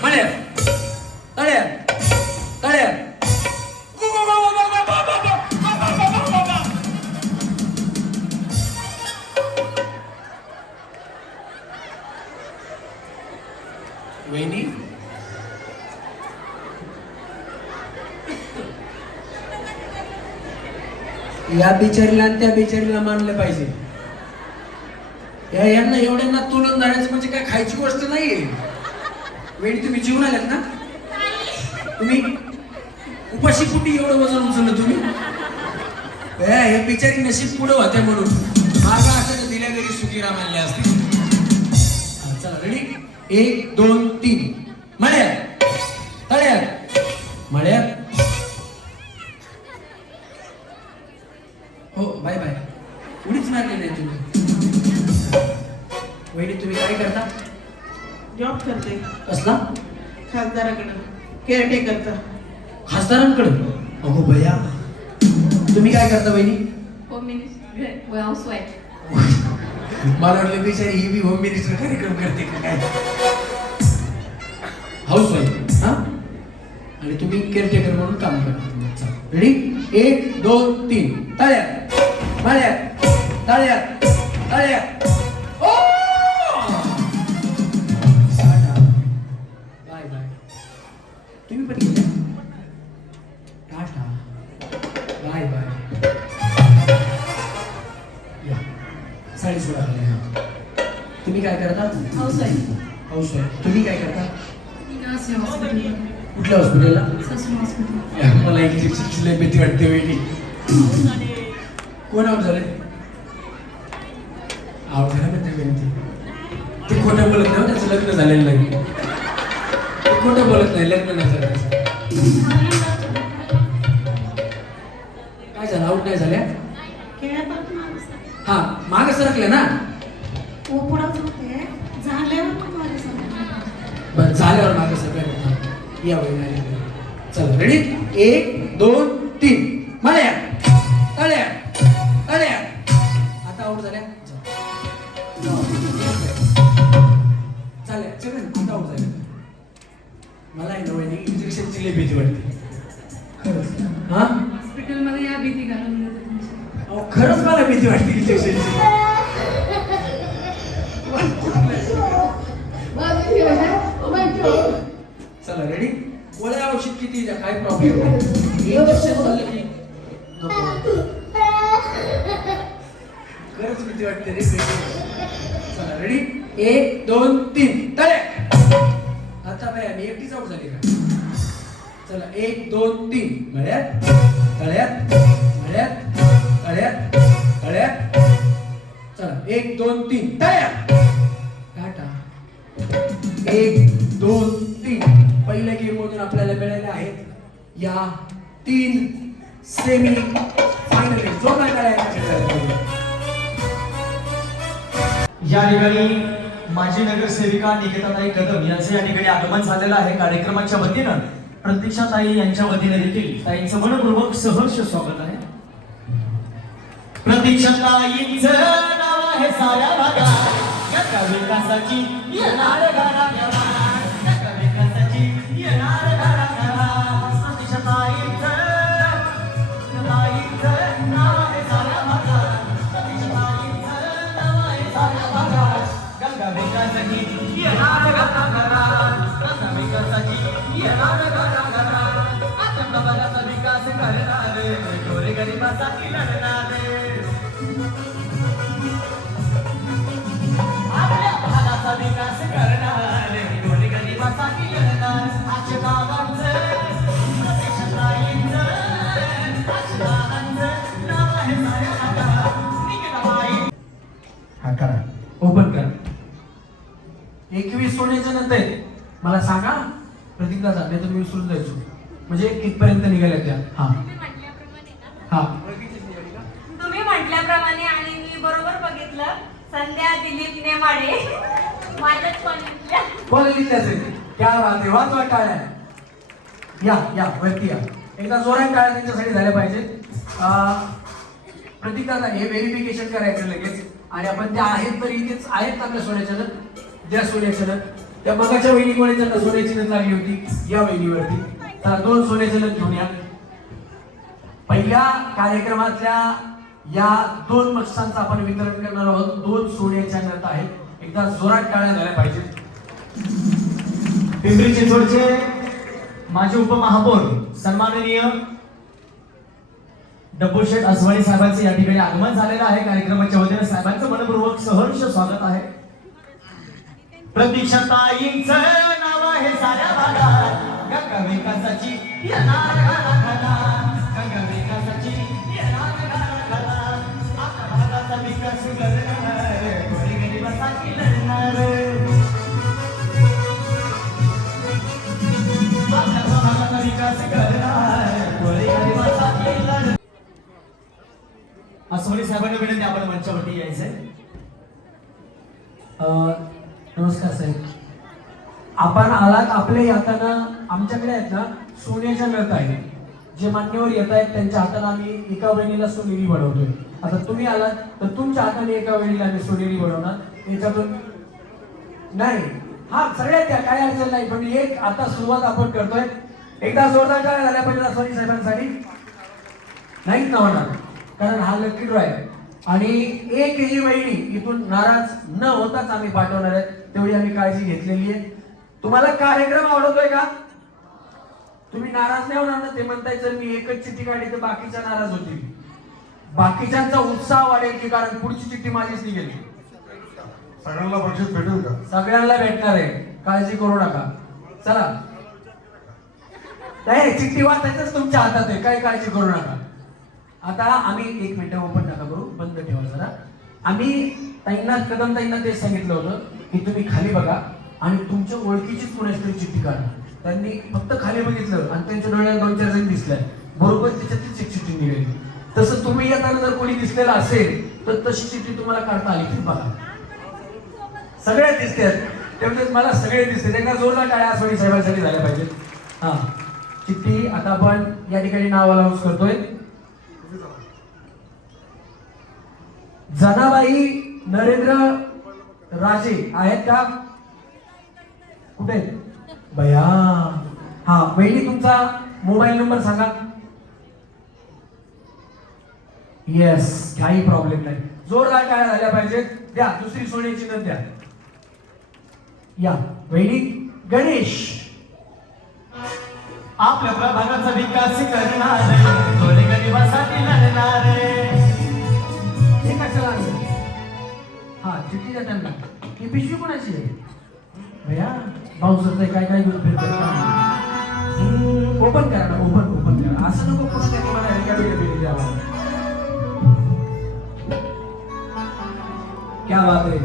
मळ्यात तळ्यात तळ्यात. वहिनी या बिचारीला आणि त्या बिचारीला मानलं पाहिजे. यांना एवढ्यांना तुलून जाण्याचं म्हणजे काय खायची गोष्ट नाहीये. वहिनी तुम्ही जीवन आल्यात ना. तुम्ही उपाशी कुठे एवढं वजन उचललं तुम्ही. हे बिचारी नशीब पुढं होत्या म्हणून मागा असं दिल्या घरी सुखीरा मानले असते. चला रेडी. 1 2 3 मळ्यात तळ्यात मळ्यात. हो बाय बाय. उडीच मारली नाही तुम्ही. वहिनी तुम्ही काय करता. जॉब करते कसला. खासदाराकडे केअरटेकरचा. खासदारांकडे. अगो भैया तुम्ही काय करता वहिनी. Home minister housewife. मला वाटलं बिचारी ही बी होम मिनिस्टर कार्यक्रम करते का काय. House wife. हा आणि तुम्ही केअरटेकर म्हणून काम करता. रेडी. 1 2 3 तळ्यात मळ्यात तळ्यात तळ्यात. Bye bye. तुम्ही पण गेल्या. Tata bye bye. या साडी सोडा. तुम्ही काय करता. हाऊसवाईफ. House wife. तुम्ही काय करता. हॉस्पिटल. कुठल्या हॉस्पिटलला. Sassoon hospital. मला इंजेक्शनची लय भीती वाटते वहिनी. कोण आउट झाले. आउट झाला म्हणते वहिनी. ते खोटं बोलत नाही. त्याचं लग्न झालेलं नाही. ते खोटं बोलत नाही. लग्न नाही झालं त्याचं. काय झालं. आउट नाही झाल्या. हा मागे सरकले ना. बरं झाल्यावर मागे सरकले. या वहिनी. चला रेडी. 1 2 3 मळ्यात तळ्यात तळ्यात. आता आउट झाल्या. चालेल चल आता आउट झाल्या. मला आहे ना वहिनी इंजेक्शनची लय भीती वाटते. खरंच. हा हॉस्पिटलमध्ये या भीती घालून देते तुमची. अहो खरंच मला भीती वाटते इंजेक्शनची. चला रेडी गोळ्या औषध किती द्या काय प्रॉब्लेम नाही इंजेक्शन झालं की नको खरंच भीती वाटते रे चला रेडी 1 2 3 तळे आता बाय मी एकटीच आउट झाली का चला 1 2 3 गळ्यात तळ्यात गळ्यात तळ्यात तळ्यात चला 1 2 3 तळ्यात टाटा 1 2 3 पहिल्या गेम मधून आपल्याला मिळाले आहेत या 3 सेमी फायनल जो काय करायचं या ठिकाणी माजी नगरसेविका निकिताताई कदम यांचे या ठिकाणी आगमन झालेलं आहे कार्यक्रमाच्या वतीनं प्रतीक्षाताई यांच्या वतीने देखील ताईंचं मनपूर्वक सहर्ष स्वागत आहे. प्रतीक्षाताईंचं नाव आहे साऱ्या भागात या विकासाची येणार घराघरात या विकासाची येणार घराघरात प्रतीक्षाताईंचं नाव आहे साऱ्या भागात प्रतीक्षाताईंचं नाव आहे साऱ्या भागात गंगा विकासाची येणार घराघरात गंगा विकासाची येणार घराघरात आता भागाचा विकास करणार गोरे गरिबासाठी लढणार आपल्या भागाचा विकास करणार गोरे गरिबासाठी लढणार आजच्या गावांचं प्रतीक्षाताईंचं आजच्या गावांचं नाव आहे साऱ्या भागात निकिताबाई. हा करा ओपन करा 21 सोन्याच्या नंतर मला सांगा प्रतीक दादा नाही तर मी विसरून जायचो म्हणजे कितपर्यंत निघाल्या त्या हा हा तुम्ही म्हटल्याप्रमाणे आणि मी बरोबर बघितलं संध्या दिलीप नेमाडे माझ्याच कॉलेजच्या कॉलेजीतल्याच आहे क्या बात आहे वाचवा टाळ्या या वरती या एकदा जोरात टाळ्या त्यांच्यासाठी झाल्या पाहिजे प्रतीक दादा हे व्हेरिफिकेशन करायचं लगेच आणि आपण त्या आहेत तर इथेच आहेत आपल्या सोन्याच्या द्या सोन्याच्या त्या मगाच्या वहिनीमुळे ज्यांना सोन्याची नथ लागली होती या वहिनीवरती तर 2 सोन्याचे नथ घेऊन या पहिल्या कार्यक्रमातल्या या 2 बक्षांचं आपण वितरण करणार आहोत 2 सोन्याच्या नथ आहेत एकदा जोरात टाळ्या झाल्या पाहिजेत. पिंपरी चिंचवडचे माजी उपमहापौर सन्माननीय डब्बूशेठ अस्वाणी साहेबांचे या ठिकाणी आगमन झालेलं आहे कार्यक्रमाच्या वतीने साहेबांचं मनपूर्वक सहर्ष स्वागत आहे. प्रतीक्षाताईंचं नाव आहे साऱ्या भागात गंगा विकासाची येणार घराघरात गंगा विकासाची येणार घराघरात आपल्या भागाचा विकास करणार गोरे गरिबासाठी लढणार आपल्या भागाचा विकास करणार गोरे गरिबासाठी लढणार. अस्वाणी साहेबांना विनंती आपण मंचावरती यायचंय. नमस्कार साहेब आपण आलात आपले हाताना आमच्याकडे आहेत ना सोन्याच्या नथ आहेत जे मान्यवर येत आहेत त्यांच्या हाताने आम्ही एका वहिनीला सोनेरी बनवतोय. आता तुम्ही आलात तर तुमच्या हाताने एका वहिनीला आम्ही सोनेरी बनवणार याच्यातून नाही हा सगळ्यात त्या काय अडचण नाही पण एक आता सुरुवात आपण करतोय एकदा जोरदार टाळ्या झाल्या पाहिजे अस्वानी साहेबांसाठी नाहीच ना होणार कारण हा लकी ड्रॉ आहे आणि एकही वहिनी इथून नाराज न होताच आम्ही पाठवणार आहे तेवढी आम्ही काळजी घेतलेली आहे. तुम्हाला कार्यक्रम आवडतोय का तुम्ही नाराज नाही होणार ना ते म्हणताय जर मी एकच चिठ्ठी काढली तर बाकीच्या नाराज होतील बाकीच्यांचा उत्साह वाढेल की कारण पुढची चिठ्ठी माझीच निघेल सगळ्यांना बक्षीस भेटेल का सगळ्यांना भेटणार आहे काळजी करू नका. चला नाही चिठ्ठी वाचायचंच तुमच्या हातात आहे काही काळजी करू नका. आता आम्ही 1 मिनिट ओपन नका करू बंद ठेवा जरा. आम्ही ताईंना कदम ताईंना तेच सांगितलं होतं की तुम्ही खाली बघा आणि तुमच्या ओळखीचीच कोणाची तरी चिठ्ठी काढा. त्यांनी फक्त खाली बघितलं आणि त्यांच्या डोळ्याला 2-4 जण दिसल्या बरोबर त्याच्यातलीच एक चिठ्ठी निघाली. तसं तुम्ही येताना जर कोणी दिसलेलं असेल तर तशी चिठ्ठी तुम्हाला काढता आली की बघा सगळे दिसतात तेवढेच मला सगळे दिसते त्यांना जोरदार टाळ्या अस्वानी साहेबांसाठी झाल्या पाहिजेत. हा चिठ्ठी आता आपण या ठिकाणी नाव अनाउन्स करतोय. जनाबाई नरेंद्र राजे आहेत का कुठे बया हा वहिनी तुमचा मोबाईल नंबर सांगा. येस काही प्रॉब्लेम नाही जोरदार टाळ्या झाल्या पाहिजेत. द्या दुसरी सोन्याची नथ द्या या वहिनी गणेश. आपल्या प्रभागाचा विकास करणार थोडे गरिबासाठी लढणार. हे कशाला आणलं? हा चिठ्ठी देताना ही पिशवी कोणाची आहे भैया? भाऊसाचं काय काय घेऊन फिरतो. ओपन करा ना, ओपन करा. असं नको कोणा त्यांनी मला रिकामी द्यावा. क्या बात आहे.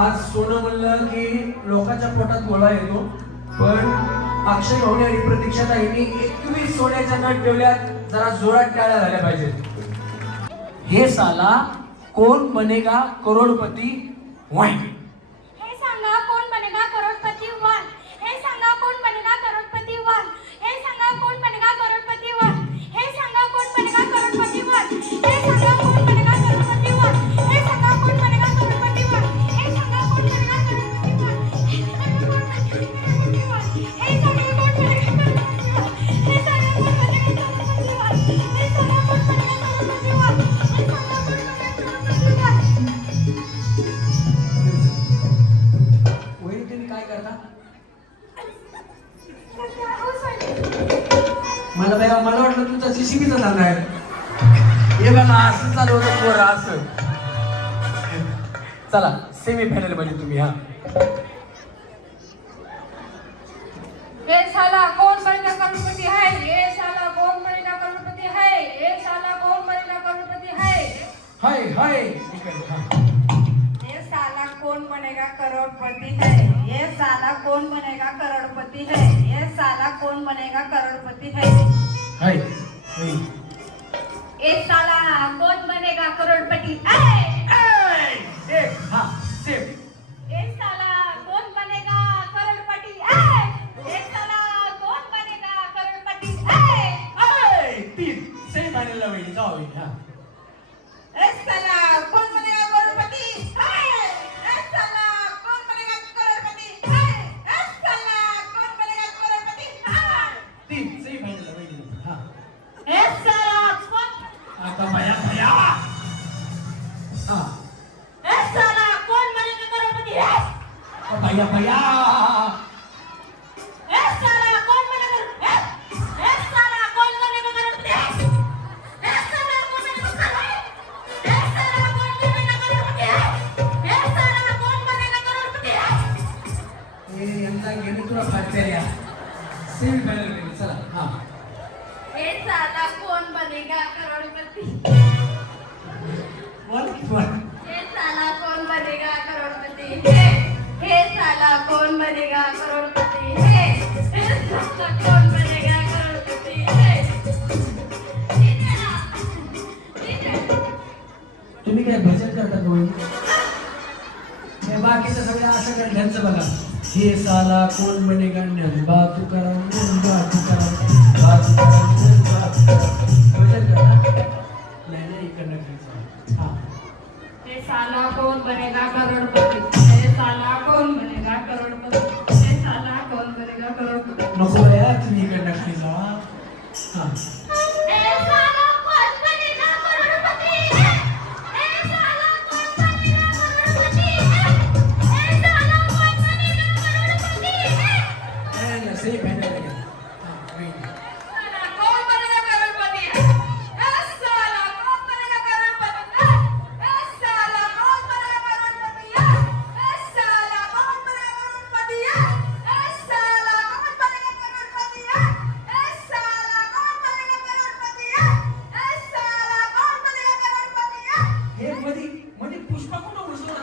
आज सोनं म्हणलं की लोकांच्या पोटात गोळा येतो, पण अक्षय भाऊने आणि प्रतीक्षाताईंनी 21 सोन्याच्या नट ठेवल्यात. जरा जोरात टाळ्या झाल्या पाहिजेत. हे साला कोण बनेगा करोडपती वाईन. हे सांगा कोण बनेगा करोडपती वन. हे सांगा कोण बनेगा करोडपती वन. हे सांगा कोण बनेगा करोडपती वन. हे सांगा कोण बनेगा करोडपती वन. हे सांगा कोण बनेगा करोडपती वन. हे सांगा कोण बनेगा करोडपती वन. हे सांगा कोण बनेगा करोडपती वन. हे सांगा कोण बनेगा करोडपती वन. हे सांगा कोण बनेगा करोडपती वन. हे सांगा कोण बनेगा करोडपती वन. हे सांगा कोण बनेगा करोडपती वन. हे सांगा कोण बनेगा करोडपती वन. वहिनी तुम्ही काय करता? मला वाटलं तुमचा जीसीबीचा धंदा आहे. हे बघा असं चालू होतं पोरं असं. चला सेमी फायनल मध्ये तुम्ही. हा ये साला कौन बनेगा करोड़पति है. ये साला कौन बनेगा करोड़पति है. ये साला कौन बनेगा करोड़पति है. हाय हाय. ये साला कौन बनेगा करोड़पति है. ये साला कौन बनेगा करोड़पति है. ये साला कौन बनेगा करोड़पति है. हाय. ए साला कौन बनेगा करोड़पति है. हा सेम. ए साला कौन बनेगा करोड़पति है. ए साला कौन बनेगा करोड़पति है. तीन सेमी फायनलला वहिनी जाऊ वहिनी. हा ए साला कौन बनेगा करोड़पति है. ए साला कौन बनेगा करोड़पति है. ए साला कौन बनेगा करोड़पति है. तीन सेमी फायनलला वहिनी. हा ए साला कौन आता भया भया. हा ए साला कौन बनेगा करोड़पति है. भया भया. ए साला कौन बनेगा. ए साला कौन बनेगा करोड़पति है. ए साला कौन बनेगा करोड़पति है. ए साला कौन बनेगा करोड़पति है. ए साला कौन बनेगा करोड़पति है. हे यंदा गेले तुला फाटल्या सेमी फायनल मध्ये. चला. हा ए साला कौन बनेगा करोड़पति. वन. हे साला कौन बनेगा करोड़पति है. हे साला कौन बनेगा करोड़पति है. हे साला कौन बनेगा करोड़पति है. तुम्ही काय भजन करता का वहिनी? हे बाकीचं सगळं असं कर ढ्यांचं बघा. हे साला कोण बनेगा नंबा तुकाराम नंबा तुकाराम बा तुकाराम नंबा तुकाराम. भजन करता? नाही इकडनं खायचं. हा ये साला कौन बनेगा करोड़पति. ये साला कौन बनेगा करोड़पति. ये साला कौन बनेगा करोड़पति. नको रे तुम्ही इकडनं खायचा. हा ए साला कौन बनेगा करोड़पति है. ए साला कौन बनेगा करोड़पति है. ए साला कौन बनेगा करोड़पति है. सेमी फायनल मध्ये. हा वहिनी. साला कौन बनेगा करोड़पति है. ए साला कौन बनेगा करोड़पति है. ए साला कौन बनेगा करोड़पति है. ए साला कौन बनेगा करोड़पति है. ए साला कौन बनेगा करोड़पति है. ए साला कौन बनेगा करोड़पति है. ए साला कौन बनेगा करोड़पति है. हे मध्ये मध्ये पुष्पा कुठं घुसवला?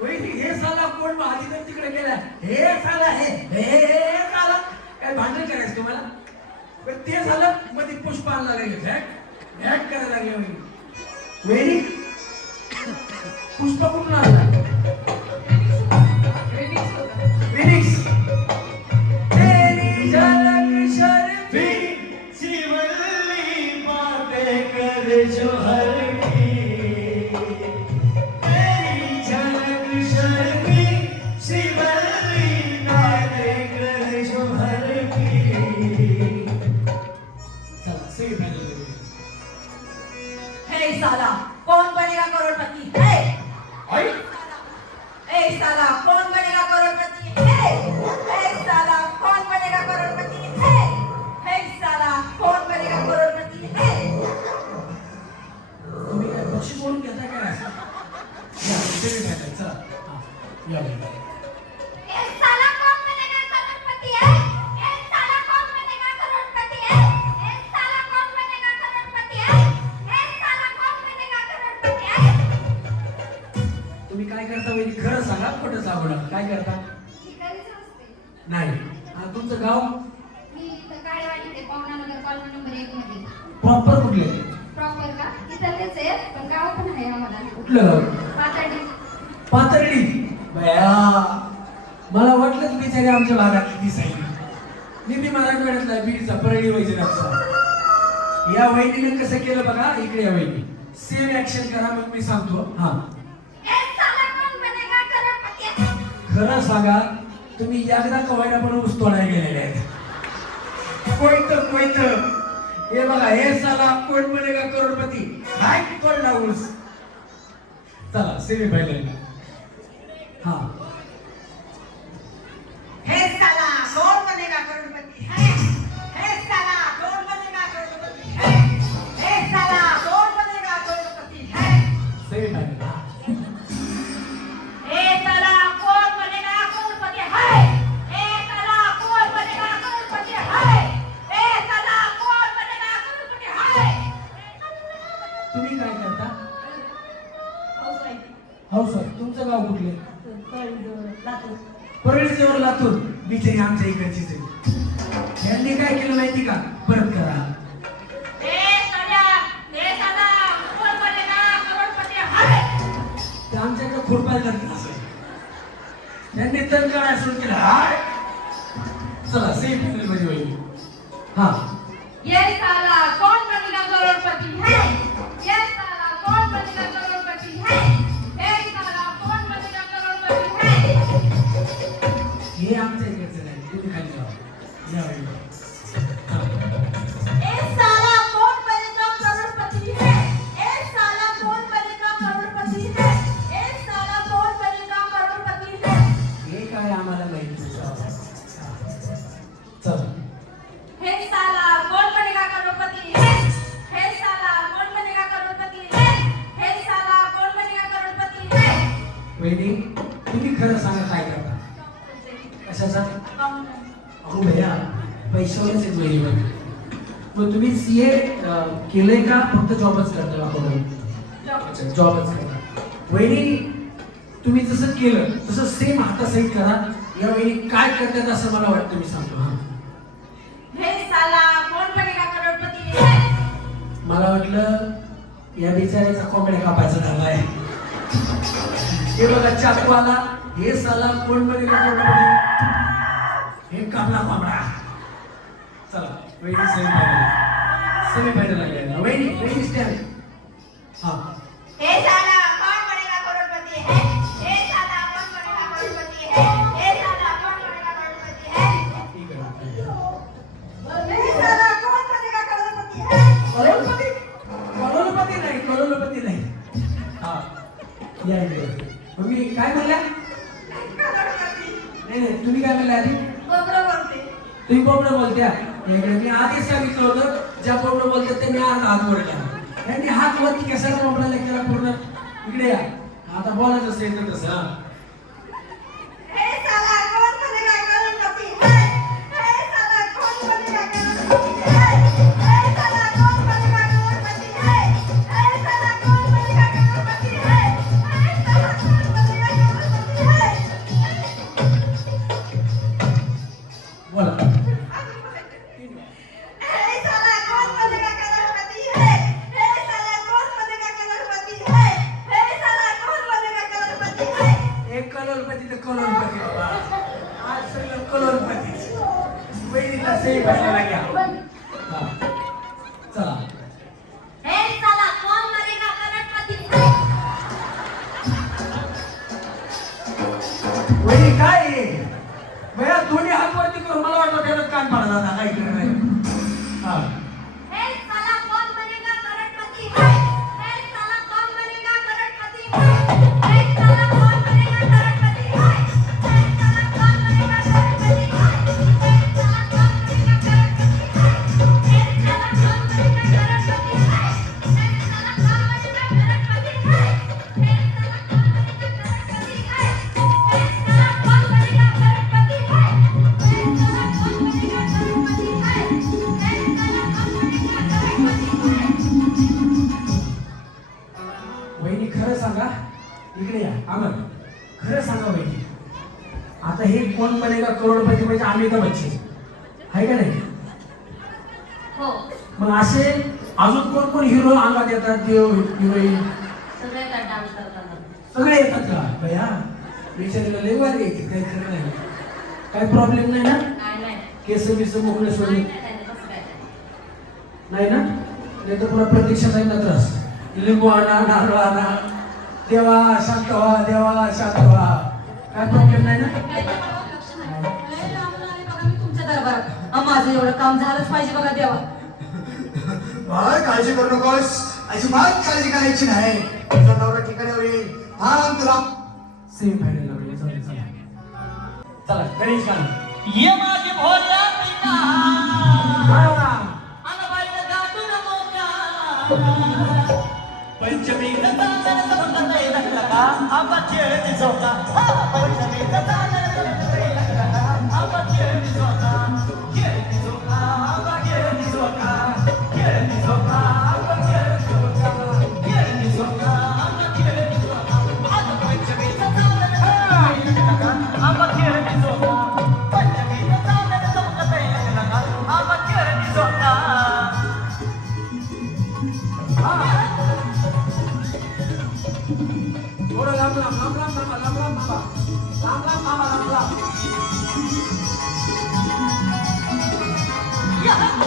वहिनी हे साला कोण महाधिकार तिकडे गेला. हे साला हे साला काय भांडण करायचं तुम्हाला? पण ते झालं मध्ये पुष्पा आणला लागेल. हॅक करायला लागले वहिनी. वहिनी पुष्पा कुठून आणला? रिमिक्स. तेरी झलक शर्फी शिवल्ली बातें कर जो हर की. तेरी झलक शर्फी शिवल्ली बातें कर जो हर की. चला सेमी फायनल मध्ये. हे साला कौन बनेगा करोड़पति है. आई ए साला कौन बनेगा करोड़पति है. या वहिनी. ए साला कौन बनेगा करोड़पति है ए साला कौन बनेगा करोड़पति है ए साला कौन बनेगा करोड़पति है ए साला कौन बनेगा करोड़पति है. तुम्ही काय करता वहिनी खरं सांगा खोटं सांगू नका काय करता मी घरीच असते. नाही हा तुमचं गाव मी इथं काळेवाडी ते पवनानगर कॉलनी नंबर 1 मध्ये. प्रॉपर कुठले प्रॉपर का इथलेच आहे पण गाव पण आहे आम्हाला. कुठलं गाव पातळी. पाथर्डी बया मला वाटलं की बिचारी आमच्या भागातली दिसायली मी बी मराठवाड्यातला बीडचा परळी वैजनाथचा या वहिनीनं कसं केलं बघा इकडे या वहिनी सेम ऍक्शन करा मग मी सांगतो हा ए साला कौन बनेगा करोड़पति है. खरं सांगा तुम्ही एकदा कवायला पण ऊस तोडायला गेलेले आहेत कोयतं हे बघा हे साला कोण बनेगा करोडपती हाय तोडला ऊस चला सेमी फायनल हा हे साला कौन बनेगा करोड़पति है हे साला कौन बनेगा करोड़पति है हे साला कौन बनेगा करोड़पति है सेमी फायनल ए साला कौन बनेगा करोड़पति है ए साला कौन बनेगा करोड़पति है ए साला कौन बनेगा करोड़पति है. तुम्ही काय करता हाऊस तुमचं गाव कुठले परळी जवळ लातूर बिचारी आमच्या इकडचीच आहे यांनी काय केलं माहिती का परत करा ए साला कौन बनेगा करोड़पति है. ते आमच्याकडे खुरपायला लागलं असं त्यांनी तर करायला सुरू केलं हाय चला सेम फायनल मध्ये होईल हा ये साला कौन बनेगा करोड़पति है ये साला कौन बनेगा करोड़पति है ये साला कौन बनेगा करोड़पति है. हे आमच्या इकडचं नाही तुम्ही खाली जावा या वहिनी. हा. ए साला कौन बनेगा करोड़पति है ए साला कौन बनेगा करोड़पति है ए साला कौन बनेगा करोड़पति है. हे काय आम्हाला माहिती चला हे साला कौन बनेगा करोड़पति है हे साला कौन बनेगा करोड़पति है हे साला कौन बनेगा करोड़पति है. वहिनी तुम्ही खरं सांगा काय करता कशाचा अहो भैया पैशावरच एक वहिनी मग तुम्ही सीए केलंय का फक्त जॉबच करता अच्छा जॉबच करता वहिनी तुम्ही जसं केलं तसं सेम हातासहित करा या वहिनी काय करतात असं मला वाटतं मी सांगतो हा हे साला कौन बनेगा करोड़पति है. मला वाटलं या बिचाऱ्याचा कोंबड्या कापायचा झालाय हे बघा चाकू आला हे साला कोण बनेगा करोडपती हे कापला कोंबडा चला वहिनी सेमी फायनल लागले वहिनी स्टँड हा हे साला कौन बनेगा करोड़पति है हे साला कौन बनेगा करोड़पति है हे साला कौन बनेगा करोड़पति है. ठीक आहे हे साला कौन बनेगा करोड़पति है. करोडपती नाही हा या इकडे मग मी काय म्हणल्या नाही तुम्ही काय म्हणल्या आधी बोबडं बोलते. तुम्ही बोबडं बोलत्या इकडे मी आधीच सांगितलं होतं ज्या बोबडं बोलतात त्यांनी हात वर केला यांनी हात वरती कशाला बोबडाला केला पूर्ण इकडे या आता बोलायचं असेल तर तसं हा हे साला कौन बनेगा करोड़पति है हे साला कौन बनेगा करोड़पति है हे साला कौन बनेगा करोड़पति है हे साला कौन बनेगा करोड़पति है हे साला कौन बनेगा करोड़पति है. बोला हे साला कौन बनेगा करोड़पति है हे साला कौन बनेगा करोड़पति है हे साला कौन बनेगा करोड़पति है. एक करोडपती तर करोडपती बाबा आज सगळं करोडपती वहिनीला सेम फायनल घ्या हा चला हे साला कौन बनेगा करोड़पति है. वहिनी काय आहे भैया दोन्ही हात वरती करून मला वाटलं त्याला कान पडला आता काय इकडे नाही हा हे साला कौन बनेगा करोड़पति है हे साला कौन बनेगा करोड़पति है हे साला कौन बनेगा करोड़पति है हे साला कौन बनेगा करोड़पति है हे साला कौन बनेगा करोड़पति है हे साला कौन बनेगा करोड़पति है हे साला कौन बनेगा करोड़पति है हे साला कौन बनेगा करोड़पति है हे सांगा, इकडे या अमर, खरं सांगा वहिनी, आता हे कोण बनेगा करोडपती म्हणजे अमिताभ बच्चन आहे का नाही? हो, मग असे अजून कोण कोण हिरो अंगात येतात, देव हिरोईन सगळे काय डान्स करताना. सगळे येतात का भैया? विचारलं लय वारी येते, काही खरं नाही, काही प्रॉब्लेम नाही ना? काय नाही. केस बिस मोकळे सोडून नाही, नाही, नाही, तसं काय नाही. नाही ना? नाही तर पुन्हा प्रतीक्षा जाईल ना त्रास. लिंबू आणा, नारळ आणा, देवा शांत व्हा, देवा शांत व्हा, काय प्रॉब्लेम नाही ना? काय नाही, मला लक्ष नाही. लय लांबून आले बघा मी तुमच्या दरबारात. माझं एवढं काम झालंच पाहिजे बघा देवा. बाळ काळजी करू नकोस, अजिबात काळजी करायची नाही. तुझा नवरा ठिकाणावर येईल. थांब तुला सेम फायनल लागले. चला चला चला गणेश गाणं. ये माझे भोल्या पिता हा. अनबाईला गाठून मोका पंचमीचा चांदण समजतय लका आबा खेळ दिसोका पंचमीचा चांदण समजतय लका आबा खेळ दिसोका खेळ दिसोका आबा खेळ दिसोका खेळ दिसोका आबा खेळ दिसोका खेळ दिसोका आबा खेळ दिसोका आज पंचमीचा चांदण समजतय लका आबा खेळ दिसोका पंचमीचा चांदण समजतय लका आबा खेळ दिसोका थोडं लांब लांब लांब लांब थांबा, लांब लांब थांबा, लांब लांब थांबा, लांब लांब. हा.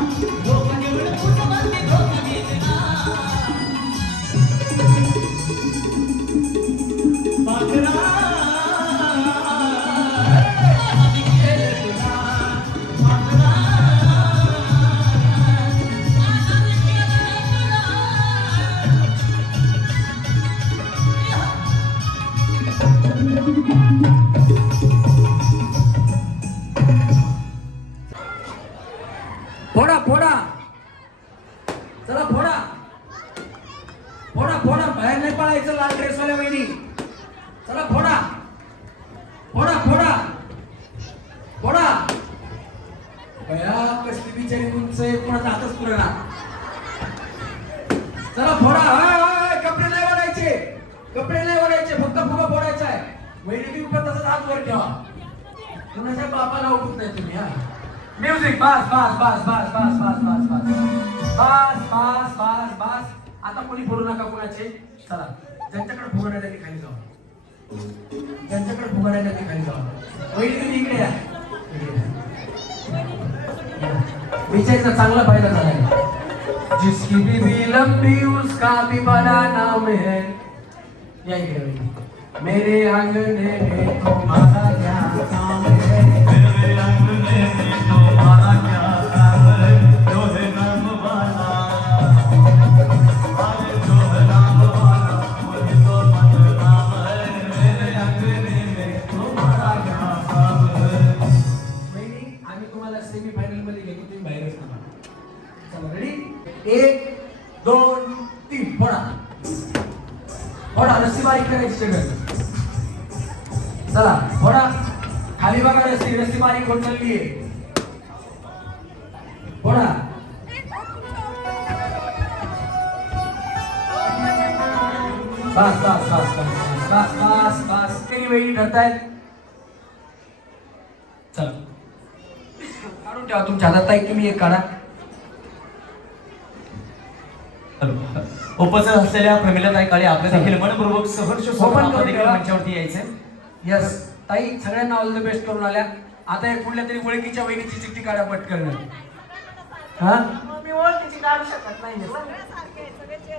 धोका देऊन तूच म्हणते धोका घेतला पाखरा आम्ही केलं तुला पाखरा आम्ही केलं तुला फोडा फोडा चला फोडा फोडा फोडा बाहेर नाही पळायचं लाल ड्रेसवाल्या वहिनी चला फोडा फोडा फोडा फोडा बया कसली बिचारी उंच आहे कोणाचा हातच पुरेना चला फोडा कपडे नाही वाढायचे कपडे नाही वाढायचे फक्त फुगा फोडायचा आहे वहिनी तुम्ही पण तसंच हात वर ठेवा कुणाच्या बापाला उठत नाही तुम्ही हा म्युझिक बस बस बस बस बस बस बस बस बस बस बस बस आता कोणी फोडू नका कोणाचे चला ज्यांच्याकडे फुगा नाही त्यांनी खाली जावा ज्यांच्याकडे फुगा नाही त्यांनी खाली जावा वहिनी तुम्ही इकडे या बिचारीचा चांगला फायदा झाला जिसकी बीवी लंबी उसका भी बड़ा नाम है या इकडे वहिनी मेरे अंगने में तुम्हारा क्या काम है मेरे अंगने में तुम्हारा क्या काम है जो है नाम वाला अरे जो है नाम वाला वही तो बदनाम है मेरे अंगने में तुम्हारा क्या काम है वहिनी आम्ही तुम्हाला सेमी फायनल मध्ये घेतो तुम्ही बाहेरच थांबा चला रेडी 1 2 3 फोडा फोडा रस्सी बारीक करायची सगळं चला फोडा खाली बघा रस्सी रस्सी बारीक होत चालली आहे फोडा बस बस बस बस बस बस बस किती वेळी ठरतायत चला काढून ठेवा तुमच्या हातात ताई तुम्ही एक काढा उपस्थित असलेल्या प्रमिलाताई काळे आपले देखील मनपूर्वक सहर्ष Open सोबत करून देखील ठेवा. मंचावरती यायचे यस ताई सगळ्यांना ऑल द बेस्ट करून आल्या आता एक कुठल्या तरी ओळखीच्या वहिनीची चिठ्ठी काढा पटकन हा मी ओळखीची काढू शकत नाही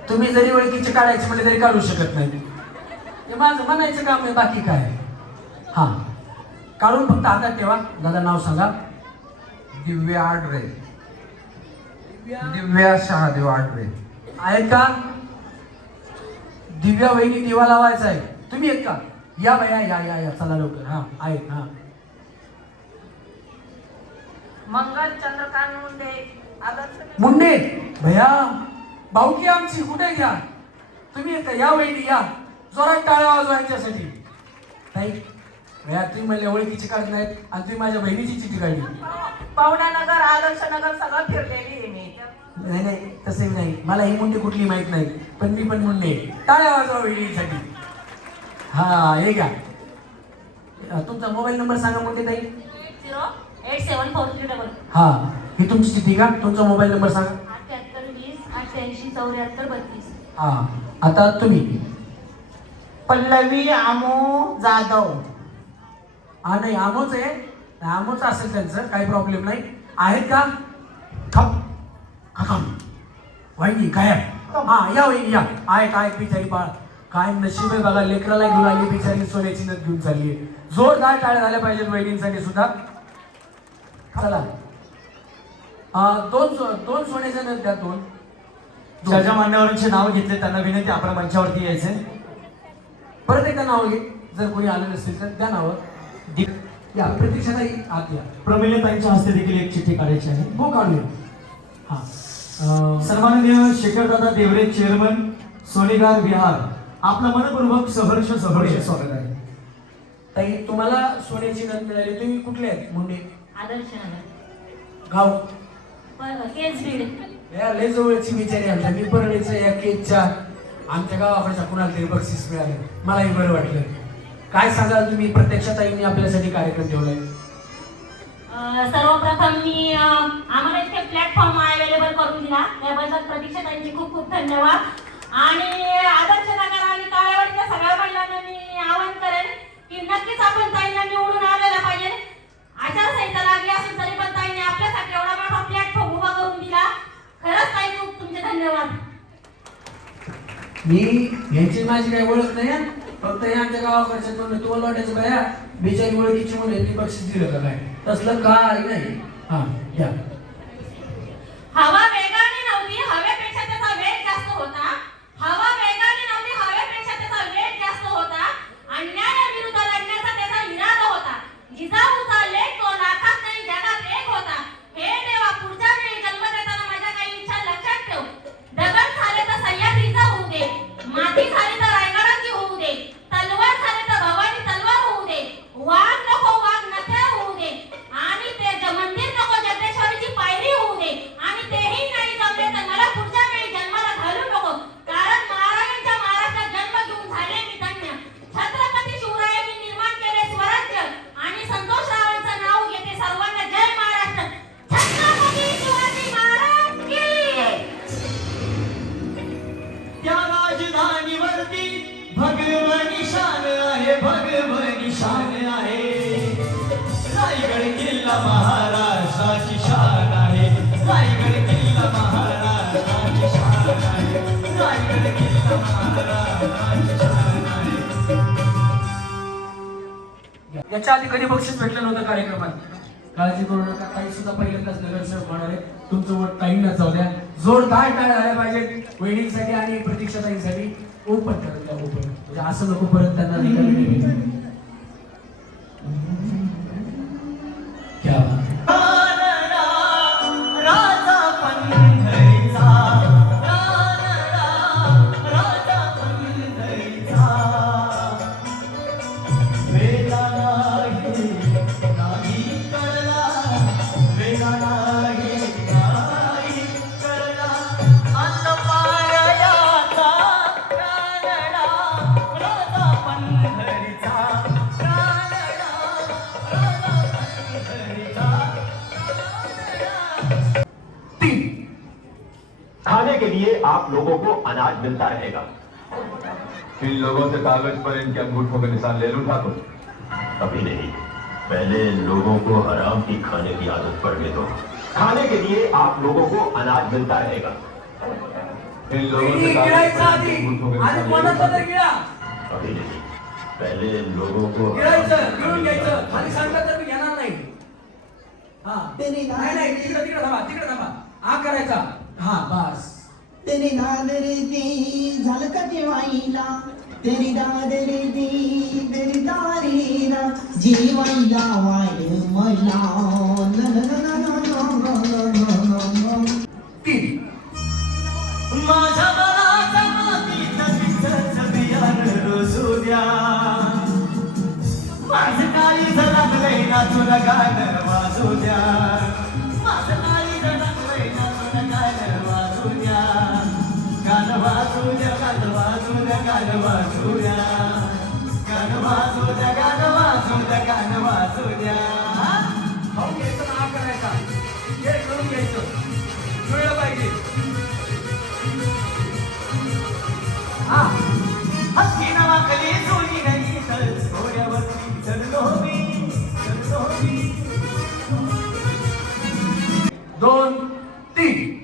तुम्ही जरी ओळखीचे काढायचे म्हणजे तरी काढू शकत नाही हे माझं म्हणायचं काम आहे बाकी काय हा काढून फक्त हातात ठेवा दादा नाव सांगा दिव्या आडरे दिव्या शहादेव आडरे आहेत का दिव्या वहिनी दिवा लावायचा आहे तुम्ही आहेत का या बाया या या या चला लवकर हा आहेत हा मंगल चंद्रकांत मुंडे आदर्श मुंडे भैया भाऊकी आमची कुठे घ्या तुम्ही येता या वहिनी या जोरात टाळ्या वाजवायच्यासाठी ताई भैया तुम्ही म्हणले ओळखीची काढत नाहीत आणि तुम्ही माझ्या बहिणीची चिठ्ठी काढली पावण्यानगर आदर्श नगर सगळं फिरलेली आहे मी नाही नाही तसे नाही मला ही मुंडी कुठली माहित नाही पण मी पण मुंडे टाळ्या वाजवा वहिनीसाठी हा हे घ्या तुमचा मोबाईल नंबर सांगा मुंडे ताई 08743 हा ही तुमची चिठ्ठी का तुमचा मोबाईल नंबर सांगा 8820 हा आता तुम्ही पल्लवी आमो जाधव हा नाही आमोच आहे आमोच असेल त्यांचं काही प्रॉब्लेम नाही आहेत का खप खम वहिनी काय हा या वहिनी या आहेत बिचारी बाळ काय नशीब आहे बघा लेकराला घेऊन आली बिचारी सोन्याची नथ घेऊन चालली जोरदार टाळ्या झाल्या पाहिजेत वहिनींसाठी सुद्धा चला दोन सोन्याच्या नथ द्या दोन ज्या मान्यवरांचे नाव घेतले त्यांना विनंती आपण मंचावरती यायचे परत एकदा नाव घे जर कोणी आलं नसेल तर त्या नावं या प्रतीक्षाताई आत या प्रमिलाताईंच्या हस्ते देखील एक चिठ्ठी काढायची आहे हो काढूया हा सन्माननीय शेखरदादा देवरे चेअरमन सोनेगार विहार आपलं मनपूर्वक सहर्ष स्वागत आहे ताई तुम्हाला सोन्याची नथ मिळाली तुम्ही कुठले आहेत मुंडे आदर्श नगर गाव केस बीड या लय जवळची बिचारी आमच्या मी परळीचं या केजच्या आमच्या गावाकडच्या कुणाला तरी बक्षीस मिळालं मलाही बरं वाटलं काय सांगाल तुम्ही प्रत्यक्षात ताईंनी आपल्यासाठी कार्यक्रम ठेवलाय सर्वप्रथम मी आम्हाला इथे प्लॅटफॉर्म अवेलेबल करून दिला त्याबद्दल प्रतीक्षा ताईंचे खूप खूप धन्यवाद आणि आदर्श नगर आणि काळेवाडीच्या सगळ्या महिलांना मी आवाहन करेन की नक्कीच आपण ताईंना निवडून आलेला पाहिजे आचारसंहिता लागली असेल तरी पण ताईंनी आपल्यासाठी एवढा मोठा प्लॅटफॉर्म उभा करून धन्यवाद. मी यांची माझी काही ओळख नाही हं. फक्त हे आमच्या गावाकडच्या म्हणून तुम्हाला वाटायचं बाया बेचारी ओळखीची म्हणून यांनी बक्षीस दिलं का काय तसलं काय नाही. हा या हवा वेगाने नव्हती, हवेपेक्षा त्याचा वेग जास्त होता. हवा वेगाने नव्हती, हवेपेक्षा त्याचा वेग जास्त होता. अन्यायाविरुद्ध लढण्याचा त्याचा इरादा होता. जिजाऊचा लेख तो लाखात नाही जगात एक होता. हे देवा, पुढच्या वेळी जन्म देताना माझ्या काही इच्छा लक्षात ठेव. दगड झाले तर सह्याद्रीचा होऊ दे, माती झाली तर रायगडाची होऊ दे, तलवार झाली तर भवानी तलवार होऊ दे, वाघ नको वाघ नथ्या होऊ दे, आणि ते मंदिर नको जगदेश्वरीची पायरी होऊ दे, आणि तेही नाही जमले तर मला पुढच्या वेळी जन्माला घालू नको. कारण महाराजांच्या महाराष्ट्रात जन्म घेऊन झाले मी धन्य. छत्रपती शिवरायांनी निर्माण केले स्वराज्य, आणि संतोषरावांचं नाव घेते सर्वांना जय महाराष्ट्र. छत्रपती शिवाजी महाराज की. त्या राजधानीवरती भगवनी शान आहे, भगवनी शान आहे. रायगड किल्ला महाराष्ट्राची शान आहे, रायगड किल्ला महाराष्ट्राची शान आहे, रायगड किल्ला महाराष्ट्राची शान आहे. याच्या आधी कधी बक्षीस भेटलं नव्हतं कार्यक्रमात. काळजी करू नका, काही सुद्धा पहिल्यांदाच नगरसेवक होणार आहे. तुमचं वोट ताईंना जाऊ द्या. जोरदार टाळ्या झाल्या पाहिजेत वहिनींसाठी आणि प्रतीक्षाताईंसाठी. ओपन करत द्या, ओपन. म्हणजे असं नको परत त्यांना निकाल भेटेल. क्या बात. राजा पंढरीचा, राजा पंढरीचा. वेला नाही कळला, वेला नाही कळला. आता पायाचा रानडा, राजा पंढरीचा रानडा, राजा पंढरीचा. खाने के लिए आप लोगों को अनाज मिलता रहेगा. इन लोगों से कागज पर इनके अंगूठों के निशान ले लूं ठाकुर? अभी नहीं, पहले लोगों को हराम की खाने की आदत पड़ने दो. खाने के लिए आप लोगों को अनाज मिलता रहेगा. इन लोगों से कागज पर इनके अंगूठों के निशान ले लूं ठाकुर? अभी नहीं, पहले लोगों को गिळून घ्यायचं. खाली सांगता तर मी घेणार नाही. हा नाही नाही, तिकडे थांबा. हा करायचा. हा बस. तेरी दादरी दी झालं का जेवायला, तेरी दादरी दी तेरी दारीला जीवायला वाय मला. माझ्या मनाच्या मातीत पिसाचं बियाणं रोजू द्या. माझं काळीज लागलंय ना तुला गाणं वाजू द्या. माझं काळीज लागलंय ना तुला गाणं वाजू द्या. गाणं वाजू द्या, गाणं वाजू द्या, गाणं वाजू द्या, गाणं वाजू द्या, गाणं वाजू द्या, गाणं वाजू द्या. भाऊ घ्यायचं ना, हा करायचा. हे करून घ्यायचं. जुळलं पाहिजे. हा हत्ती नावाखाली जोडी नाही तर घोड्यावरती चढलो मी, चढलो मी. 2 3.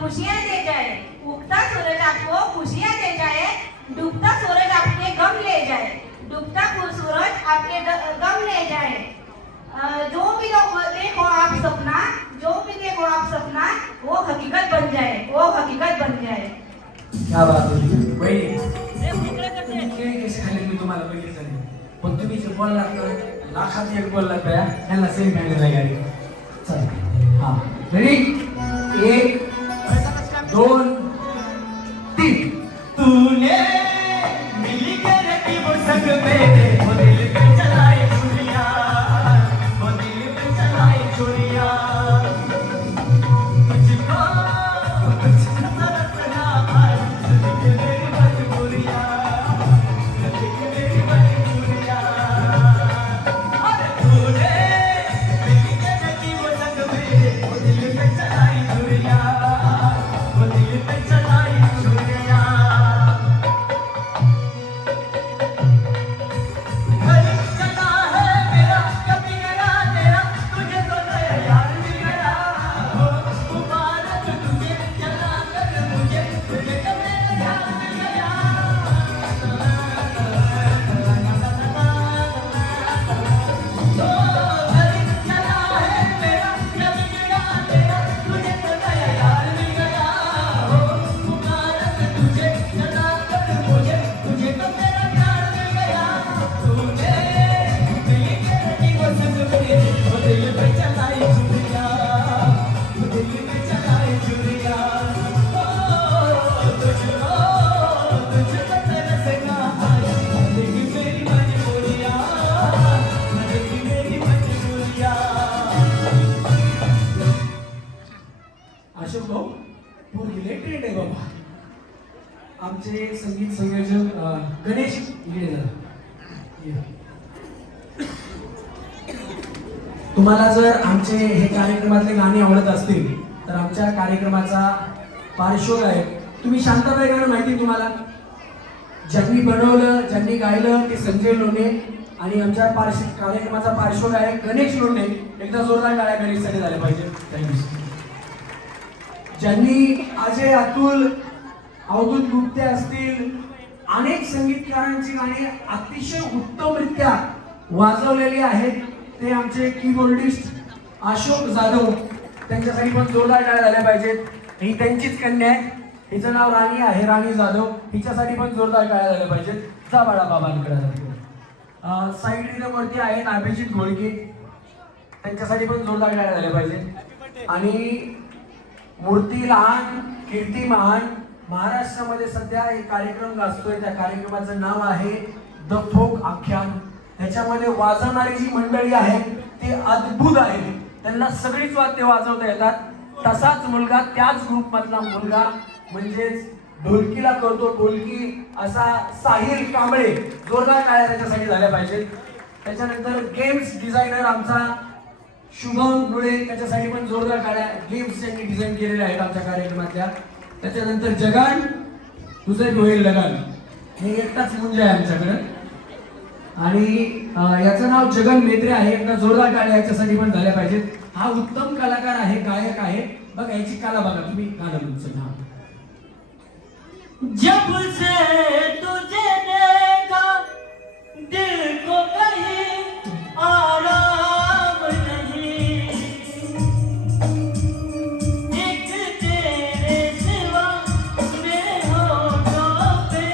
खुशियाँ दे जाए, उगता सूरज आपको खुशियाँ दे जाए, डूबता सूरज आपके गम ले जाए, डूबता सूरज आपके गम ले जाए। जो भी लोग देखो आप सपना वो हकीकत बन जाए, वो हकीकत बन जाए. क्या बात आहे वहिनी. तुम्ही केळी कशी खाल्ली मी तुम्हाला बघितलं नाही, पण तुम्ही जे बोललात ना लाखात एक बोललात बया, त्यांना सेम फायनल आहे गाडी. चला हा रेडी, 1 2 3. तूने मिलकर की वो संग मेरे वो दिल पे चलाई चुड़िया, वो दिल पे चलाई चुड़िया. तुझको तुझको तरस रहा है, तुझको मेरी मजबूरिया, तुझको मेरी मजबूरिया. अरे तूने मिलकर की वो संग मेरे वो दिल पे चलाई चुड़िया, वो दिल पे चलाई चुड़िया. घर चला है मेरा कभी गया तेरा, तुझे तो नया यार मिल गया. हो मुबारक तुझे चला कर मुझे, तुझे तो नया यार मिल गया. ओ घर चला है मेरा कभी गया तेरा, तुझे तो नया यार मिल गया. हो मुबारक तुझे चला कर मुझे, तुझे तो मेरा प्यार मिल गया. तूने मिलकर की वो संग मेरे वो दिल पे चलाई चुड़िया, वो दिल पे चलाई चुड़िया. ओ तुझको तरसना है, देखी मेरी मजबूरिया, देखी मेरी मजबूरिया. अशोक भाऊ पोरगी लय ट्रेंड आहे बाबा. आमचे संगीत संयोजक गणेश इकडे जरा ये. तुम्हाला जर आमचे हे कार्यक्रमातले गाणी आवडत असतील तर आमच्या कार्यक्रमाचा पार्श्वगायक, तुम्ही शांताबाई गाणं माहिती आहे तुम्हाला, ज्यांनी बनवलं ज्यांनी गायलं ते संजय लोणे, आणि आमच्या कार्यक्रमाचा पार्श्वगायक गणेश लोणे. एकदा जोरदार टाळ्या गणेशसाठी झाल्या पाहिजे. थँक्यू. ज्यांनी अजय अतुल अवधूत गुप्ते असतील अनेक संगीतकारांची गाणी अतिशय उत्तमरित्या वाजवलेली आहेत ते आमचे कीबोर्डिस्ट अशोक जाधव. त्यांच्यासाठी पण जोरदार टाळ्या झाल्या पाहिजेत. ही त्यांचीच कन्या आहे, हिचं नाव राणी आहे, राणी जाधव. हिच्यासाठी पण जोरदार टाळ्या झाल्या पाहिजेत. जा बाळा बाबांकडे. साईड रिदमवरती आहेत अभिजित घोळके, त्यांच्यासाठी पण जोरदार टाळ्या झाल्या पाहिजेत. आणि मूर्ती लहान कीर्ती महान महाराष्ट्रामध्ये सध्या एक कार्यक्रम गाजतोय, त्या कार्यक्रमाचं नाव आहे द फोक आख्यान. त्याच्यामध्ये वाजवणारी जी मंडळी आहे ती अद्भुत आहे, त्यांना सगळीच वाद्य वाजवता येतात. तसाच मुलगा, त्याच ग्रुपमधला मुलगा म्हणजेच ढोलकीला करतो ढोलकी असा साहिल कांबळे. जोरदार टाळ्या त्याच्यासाठी झाल्या पाहिजेत. त्याच्यानंतर गेम्स डिझायनर आमचा शुभम मुळे, त्याच्यासाठी पण जोरदार टाळ्या. गेम्स त्यांनी डिझाईन केलेले आहेत आमच्या कार्यक्रमातल्या. त्याच्यानंतर जगान तुझे होईल लगान, हे एकटाच मुंज आहे आमच्याकडे, आणि याचं नाव जगन मेत्रे आहे. एकदा जोरदार टाळ्या याच्यासाठी पण झाल्या पाहिजेत. हा उत्तम कलाकार आहे, गायक आहे. बघा याची कला बघा तुम्ही. गाणं तुमचं नाव. जब से तुझे देखा दिल को कहीं आराम नहीं, एक तेरे सिवा मेरे होठों पे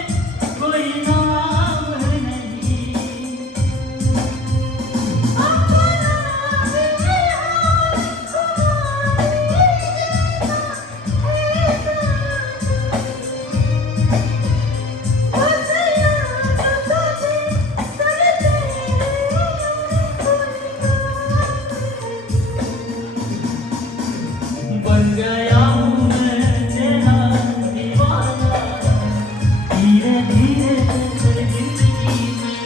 कोई नाम नहीं. बन गया हूँ मैं तेरा दीवाना, धीरे धीरे जिंदगी में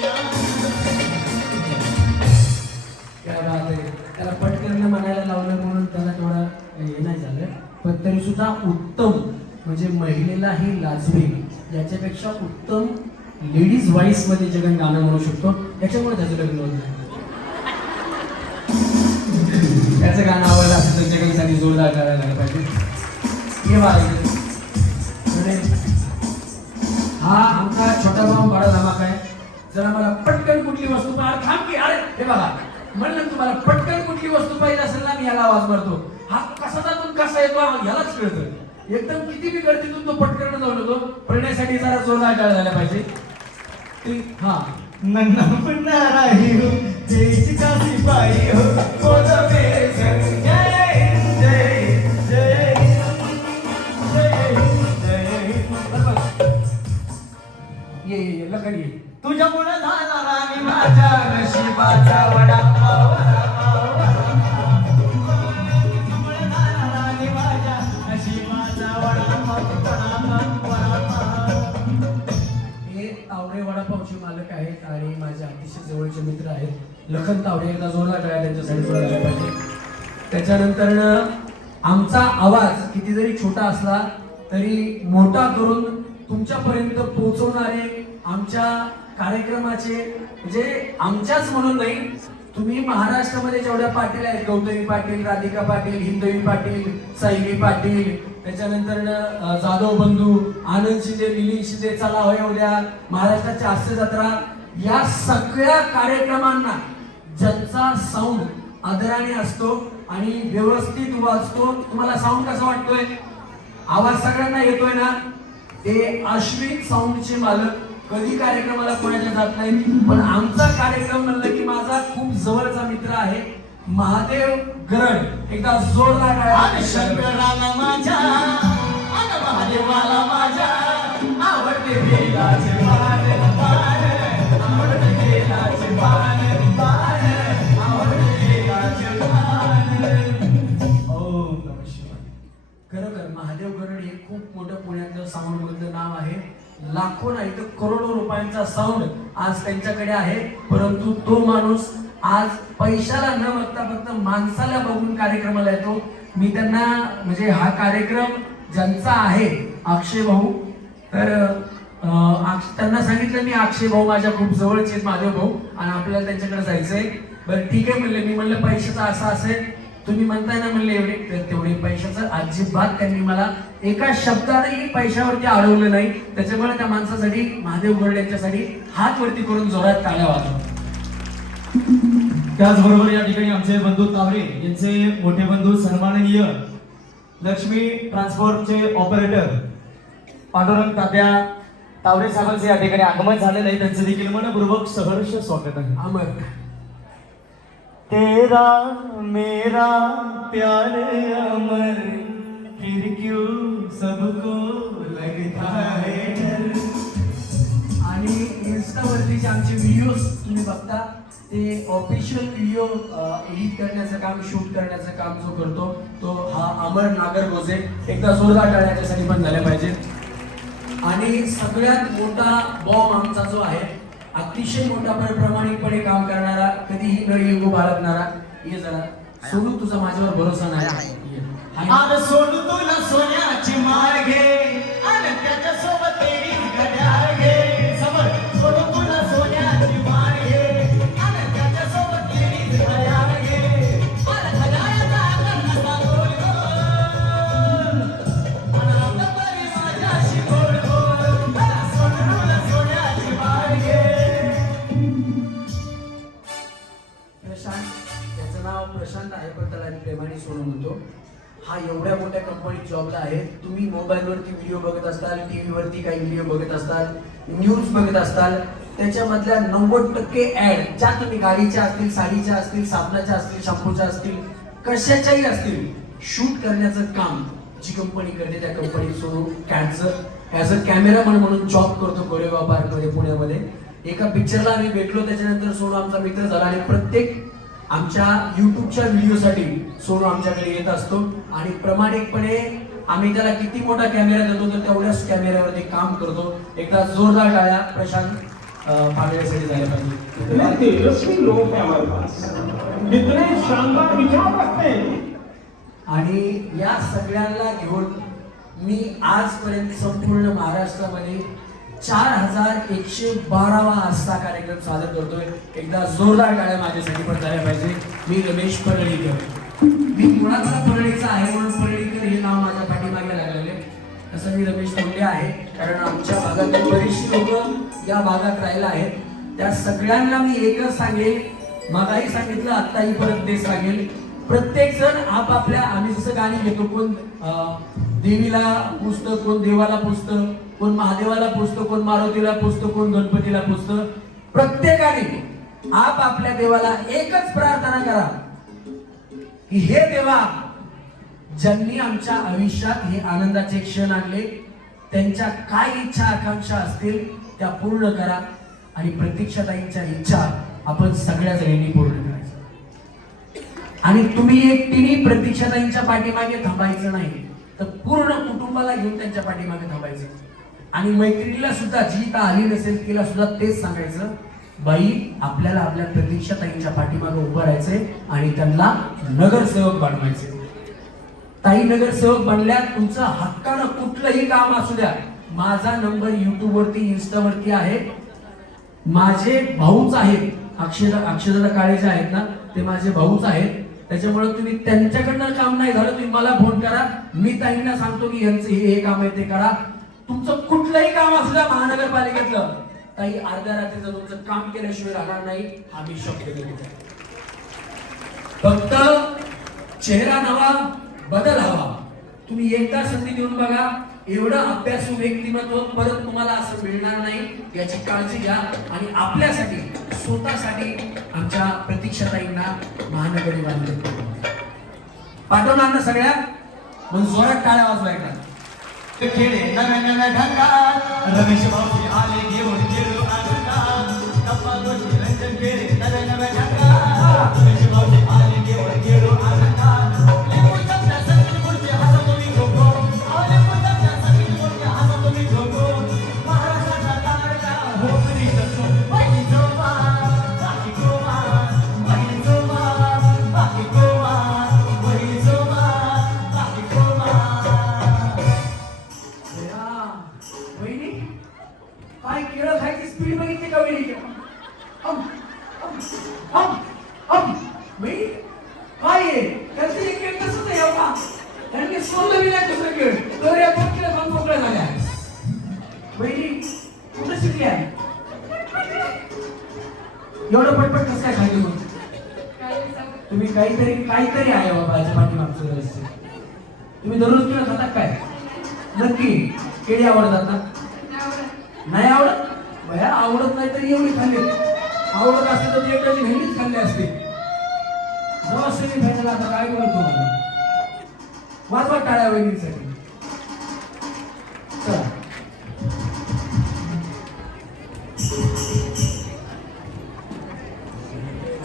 क्या बात आहे. त्याला पटकन म्हणायला लावलं म्हणून त्याला थोडा हे नाही झालं, पण तरी सुद्धा उत्तम म्हणजे महिलेलाही लाजवेल याच्यापेक्षा उत्तम लेडीज व्हॉइस मध्ये जगन गाणं म्हणू शकतो. त्याच्यामुळे त्याचं लग्न होत नाही. त्याचं गाणं आवडलं असेल तर जगनसाठी जोरदार करायला पाहिजे. हे वाजले हा आमचा छोटा भाऊ बडा धमाका आहे. जरा मला पटकन कुठली वस्तू पाहिजे थांब की. अरे हे बघा म्हणलं तुम्हाला पटकन कुठली वस्तू पाहिजे असेल ना मी याला आवाज मारतो. हा कसा जातून कसा कसा येतो ह्यालाच कळतं. एकदम किती बी गर्दीतून तो पटकन जाऊन येतो. पळण्यासाठी जरा जोरदार टाळ्या झाल्या पाहिजे. हा नन्ना मुन्ना राही हो जय का सिपाही हो बोलो मेरे संग जय हिंद, जय हिंद, जय हिंद, जय हिंद, जय हिंद. ये लखन ये. तुझ्यामुळे झाला राणी माझ्या नशिबाचा वडापाव, तुझ्यामुळे झाला राणी माझ्या नशिबाचा वडापाव, वडापाव, वडापाव. हे तावडे वडापावचे मालक आहेत आणि माझे अतिशय जवळचे मित्र आहेत. लखन तावडे, एकदा जोरदार टाळ्या त्यांच्यासाठी जोरायला पाहिजे. त्याच्यानंतर आमचा आवाज किती जरी छोटा असला तरी मोठा करून तुमच्यापर्यंत पोहोचवणारे आमच्या कार्यक्रमाचे, म्हणजे आमच्याच म्हणून नाही, तुम्ही महाराष्ट्रामध्ये जेवढ्या पाटील आहेत, गौतमी पाटील, राधिका पाटील, हिंदवी पाटील, सायली पाटील, त्याच्यानंतर जाधव बंधू, आनंद शिंदे, मिलिंद शिंदे, चला होय उद्या, महाराष्ट्राची हास्य जत्रा, या सगळ्या कार्यक्रमांना ज्यांचा साऊंड आदराने असतो आणि व्यवस्थित वाजतो. तुम्हाला साऊंड कसा वाटतोय? आवाज सगळ्यांना येतोय ना? ते अश्विन साऊंडचे मालक कधी कार्यक्रमाला कोणाच्या जात नाही, पण आमचा कार्यक्रम म्हणलं की माझा खूप जवळचा मित्र आहे महादेव गरड. एकदा जोरदार आन शंकराला माझ्या, आन महादेवाला माझ्या, आवडते बेलाचे पान, पान, आवडते बेलाचे पान, पान, आवडते बेलाचे पान. ओम नमः शिवाय. खरोखर महादेव गरड हे खूप मोठं पुण्यातलं साऊंड मधलं नाव आहे. लाखो नाही तर करोडो रुपयांचा साऊंड आज त्यांच्याकडे आहे. परंतु तो माणूस आज पैशाला न बघता फक्त माणसाला बघून कार्यक्रमाला येतो. मी त्यांना, म्हणजे हा कार्यक्रम ज्यांचा आहे अक्षय भाऊ, तर त्यांना सांगितलं मी, अक्षय भाऊ माझ्या खूप जवळचे आहेत, महादेव भाऊ, आणि आपल्याला त्यांच्याकडे जायचंय. बरं ठीक आहे म्हणले. मी म्हणलं पैशाचं असं असेल, तुम्ही म्हणताय ना म्हणले एवढे, तर तेवढे पैशाचं अजिबात त्यांनी मला एका शब्दानेही पैशावरती अडवलं नाही. त्याच्यामुळे त्या माणसासाठी, महादेव गरड यांच्यासाठी हात वरती करून जोरात टाळ्या वाजवा. त्याचबरोबर या ठिकाणी आमचे बंधू तावरे यांचे मोठे बंधू सन्माननीय लक्ष्मी ट्रान्सपोर्टचे ऑपरेटर पांडुरंग तात्या तावरे साहेबांचे या ठिकाणी आगमन झालेलं आहे. त्यांचे देखील मनपूर्वक सहर्ष स्वागत आहे. अमर तेरा मेरा प्यार अमर, फिर क्यों सबको लगता है डर. आणि इन्स्टावरती जे आमचे व्हिडिओज तुम्ही बघता, ते ऑफिशियल व्हिडिओ एडिट करण्याचं काम, शूट करण्याचं काम जो करतो तो हा अमर नागरगोजे. एकदा जोरदार टाळ्या याच्यासाठी पण झाल्या पाहिजेत. आणि सगळ्यात मोठा बॉम्ब आमचा जो आहे, अतिशय मोठा प्रामाणिकपणे काम करणारा, कधीही न इगो बाळगणारा, ये जरा सोनू, तुझा माझ्यावर भरोसा नाही. आज सोनू तुला सोन्याची माळ घे, आणि त्याच्यासोबत तेरी घड्याळ घे. समोर सोनू तुला सोन्याची माळ घे, आणि त्याच्यासोबत तेरी घड्याळ घे. आणि घड्याळाचा आकार कसा गोल गोल, आणि रात्रभर माझ्याशी गोल गोल. सोनू तुला सोन्याची माळ घे. प्रशांत, त्याचं नाव प्रशांत आहे पण त्याला आम्ही प्रेमाने सोनू म्हणतो. हा एवढ्या मोठ्या कंपनीत जॉबला आहे. तुम्ही मोबाईलवरती व्हिडिओ बघत असताल, टीव्ही वरती काही व्हिडिओ बघत असताल, न्यूज बघत असताल, त्याच्यामधल्या 90% ऍड ज्या तुम्ही गाडीच्या असतील, साडीच्या असतील, साबणाच्या असतील, शॅम्पूच्या असतील, कशाच्याही असतील, शूट करण्याचं काम जी कंपनी करते त्या कंपनीत सोनू कॅडचं ॲज अ कॅमेरामन म्हणून जॉब करतो गोरेगाव पार्कमध्ये पुण्यामध्ये. एका पिक्चरला आम्ही भेटलो, त्याच्यानंतर सोनू आमचा मित्र झाला आणि प्रत्येक आमच्या युट्यूबच्या व्हिडिओसाठी सोनू आमच्याकडे येत असतो. आणि प्रामाणिकपणे आम्ही त्याला किती मोठा कॅमेरा देतो तर तेवढ्याच कॅमेऱ्यावरती काम करतो. एकदा जोरदार टाळ्या प्रशांत पागळेसाठी झाल्या पाहिजे. तेजस्वी लोग हैं हमारे पास, कितने शानदार विचार रखते हैं. आणि या सगळ्यांना घेऊन मी आजपर्यंत संपूर्ण महाराष्ट्रामध्ये 4112वा असा कार्यक्रम सादर करतोय. एकदा जोरदार टाळ्या माझ्यासाठी पण झाल्या पाहिजे. मी रमेश परळीकर, मी मुळातला परळीचा आहे म्हणून परळीकर हे नाव माझ्या पाठीमागे लागलेले. असं मी रमेश तोंडे आहे, कारण आमच्या भागातील बरीचशी लोक या भागात राहिला आहेत. त्या सगळ्यांना मी एकच सांगेल, मगाही सांगितलं, आत्ताही परत ते सांगेल, प्रत्येक जण जण आपापल्या आम्ही जसं गाणी घेतो, कोण देवीला पुजतं, कोण देवाला पुजतं, कोण महादेवाला पुजतं, कोण मारुतीला पुजतं, कोण गणपतीला पुजतं. प्रत्येकाने आपापल्या देवाला एकच प्रार्थना करा की हे देवा, ज्यांनी आमच्या आयुष्यात हे आनंदाचे क्षण आणले, त्यांच्या काय इच्छा आकांक्षा असतील त्या पूर्ण करा. आणि प्रतीक्षाताईंच्या इच्छा आपण सगळ्या जणांनी पूर्ण करायचं. आणि तुम्ही एकटीने प्रतीक्षाताईंच्या पाठीमागे थांबायचं नाही, तर पूर्ण कुटुंबाला घेऊन त्यांच्या पाठीमागे थांबायचं. आणि मैत्रिणीला सुद्धा, जी इथं आली नसेल तिला सुद्धा तेच सांगायचं, बाई आपल्याला आपल्या प्रतीक्षाताईंच्या पाठीमागे उभं राहायचंय आणि त्यांना नगरसेवक बनवायचे. ताई नगरसेवक बनल्या, तुमचं हक्कानं कुठलंही काम असू द्या, माझा नंबर युट्यूब वरती, इन्स्टा वरती आहे. माझे भाऊच आहेत, अक्षदा काळे जे आहेत ना, ते माझे भाऊच आहेत. त्याच्यामुळे तुम्ही त्यांच्याकडनं काम नाही झालं, तुम्ही मला फोन करा, मी ताईंना सांगतो की यांचं हे काम आहे ते करा. तुमचं कुठलंही काम असू द्या महानगरपालिकेतलं, ताई अर्ध्या रात्रीचं तुमचं काम केल्याशिवाय राहणार नाही, आम्ही शब्द देतो. फक्त चेहरा नवा, बदल हवा. तुम्ही एकदा संधी देऊन बघा, एवढं अभ्यासू व्यक्तिमत्व परत तुम्हाला असं मिळणार नाही, याची काळजी घ्या. आणि आपल्यासाठी, स्वतःसाठी आमच्या प्रतीक्षाताईंना महानगरी बांधले पाठवणार ना सगळ्या, मग जोरात टाळ्या वाजवायला. खेळे नव्या नव्या ढंगात, रमेश भाऊजी आले घेऊन खेळू आनंदात. गप्पा गोष्टी रंजन खेळे नव्या नव्या ढंगात, रमेश भाऊजी आले घेऊन खेळू आनंदात. लिंबू चमचा संगीत खुर्ची हसा तुम्ही झोपो, लिंबू चमचा संगीत खुर्ची हसा तुम्ही झोपो. महाराष्ट्राचा लाडका हो कधी जसो, बाई जोमा बाकी गोमा, बाई जोमा बाकी गोमा, बाई जोमा बाकी गोमा. वहिनी काय केळं खायची स्पीड बघितली का वहिनी? वहिनी काय आहे त्यांचं एक केळ तसंच आहे का? त्यांनी सोडलं बी नाही दुसरं केळ, तर या 2 किलो खाऊन मोकळ्या झाल्या. वहिनी कुठं शिकल्या? एवढं पटपट कसं काय खायचं मग? तुम्ही काहीतरी आहे बाबा याच्या पाठीमागचं रहस्य. तुम्ही दररोज केळं खाता काय? नक्की केळी आवडतात ना? नाही आवडत? भया आवडत नाही तरी एवढी खाल्ली, आवडत असते तर एक डझन नेहमीच खाल्ले असते. जेव्हा सगळी खायला आता काय बोलतो मला, वाजवा टाळ्या वहिनीसाठी. चला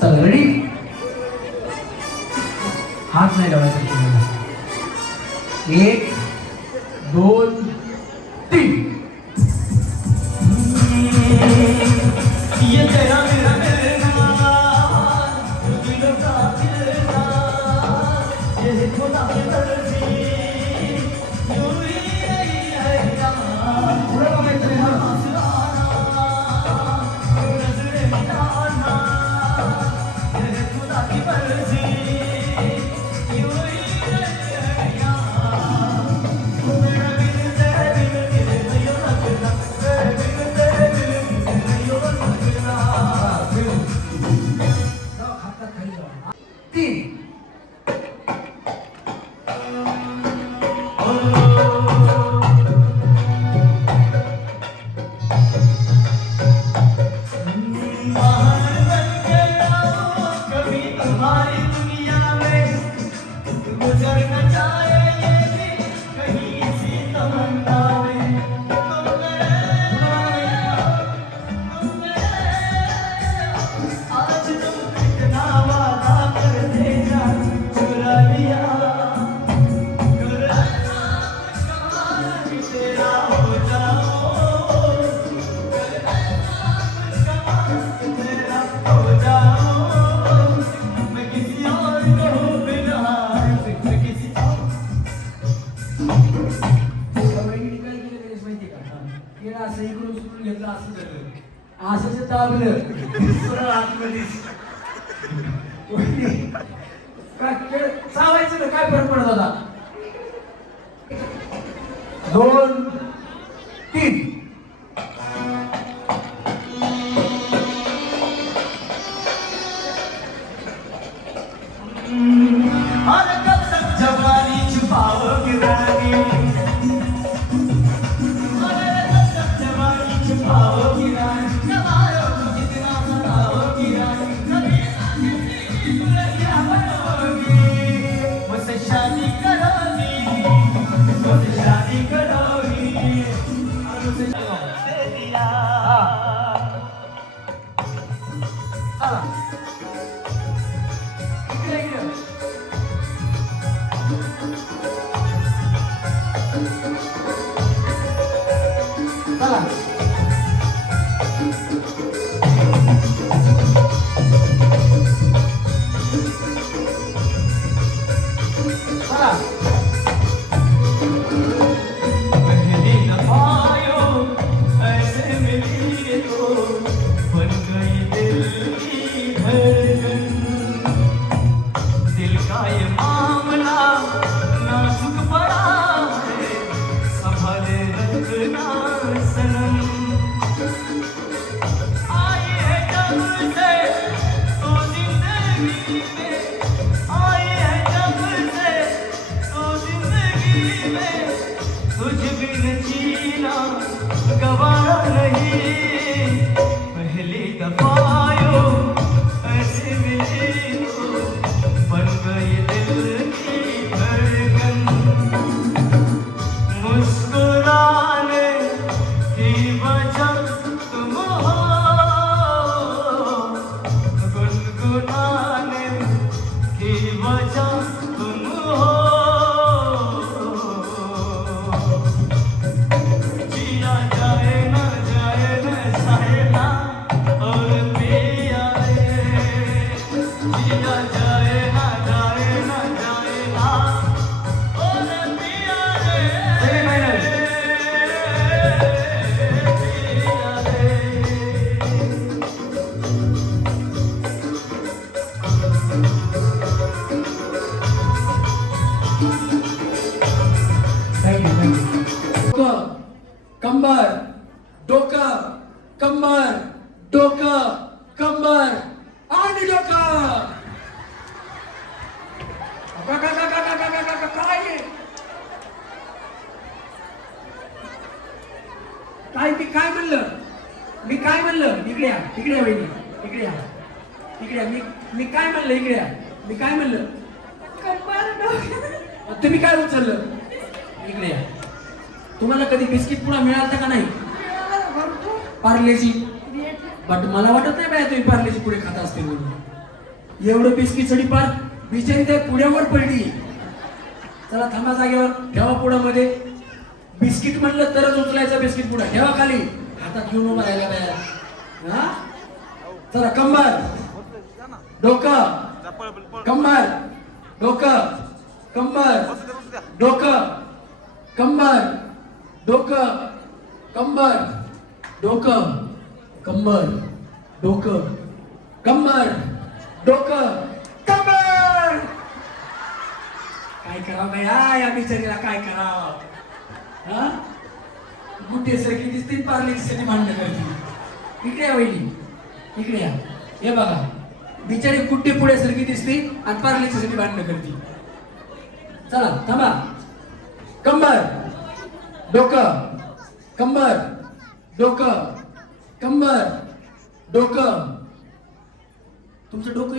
चला रेडी, हात नाही लावायचा. 1 2 3. ये तेरा मेरा मिलना, दिलों का मिलना, ये खुदा की मर्जी, यूं ही नहीं है यहाँ. पुढे बघायचं रे, हा. नजरें मिलाना, ये खुदा की मर्जी, यूं ही नहीं है यहाँ. मेरा दिल तेरे दिल के नहीं लगता, मेरे दिल तेरे दिल के नहीं लगता. जाऊ, हातात खाली जाऊ. 3. महान बन के आओ कभी तुम्हारी दुनिया में, गुजर न जाए ये दिन कहीं इसी तमन्ना में. तुम मेरे आज तुम कितना वादा करते जा, चुरा लिया कर ऐसा कुछ कमाल कि तेरा हो जाओ, कर ऐसा कुछ कमाल कि तेरा हो जाओ. मैं किसी और को हूँ बिना, मैं किसी और. वहिनी काय केलं गणेश माहिती का? केळं असं इकडून सुटून घेतलं, असं झालं, असं जे दाबलं सरळ आतमध्येच. वहिनी काय केळ चावायचं ना, काय फरक पडत होता? 2 3. और कब तक जवानी छुपाओगी रानी और कब तक जवानी छुपाओगी रानी जवानों को कितना सताओगी रानी कभी आगे दुल्हनिया बनोगी मुझसे शादी करोगी मुझसे शादी करोगी और मुझसे दे दिया पहली दफा यूं ऐसे मिली तो बन गई दिल की धड़कन दिल का ये मामला नाजुक पड़ा है संभाले रखना सनम आई है जब से तो जिंदगी में आई है जब से तो जिंदगी में तुझ बिन जीना गवारा नहीं पहली दफा यूं ऐसे मिली तो बन गई दिल की धड़कन मुस्कुराने की वजह तुम हो गुनगुनाने की वजह तुम हो जिया जाए न साहिला और पिया रे जिया जाए ना और पिया रे पिया रे डोकं कंबर डोकं कंबर डोकं कंबर आणि डोकं काय आहे? काय मी काय म्हणलं इकडे या वहिनी इकडे या मी काय म्हणलं इकडे या मी काय म्हणलं तुम्ही काय उचललं इकडे या तुम्हाला कधी बिस्किट पुन्हा मिळालं का नाही पार्लेजी बट मला वाटत नाही बाय तुम्ही पार्लेजी पुढे खाता असते म्हणून एवढं बिस्किट सडी पार बिचारी त्या पुण्यावर पडली चला थांबा जागेवर ठेवा पुढामध्ये बिस्किट म्हणलं तरच उचलायचं बिस्किट पुढा ठेवा खाली हातात घेऊन उभा राहिला बाया हा चला कंबर डोकं कंबर डोकं कंबर डोकं कंबर डोकं कंबर डोकं कंबर डोकं कंबर डोकं कंबर काय करावं बाया या बिचारीला काय करावं हा गुड्डेसारखी दिसते पार्लेजीसाठी भांडणं करते इकडे या वहिनी इकडे या हे बघा बिचारी गुड्डे पुढ्यासारखी दिसते आणि पार्लेजीसाठी भांडणं करते चला थांबा कंबर डोकं कंबर डोकं कंबर डोकं तुमचं डोकं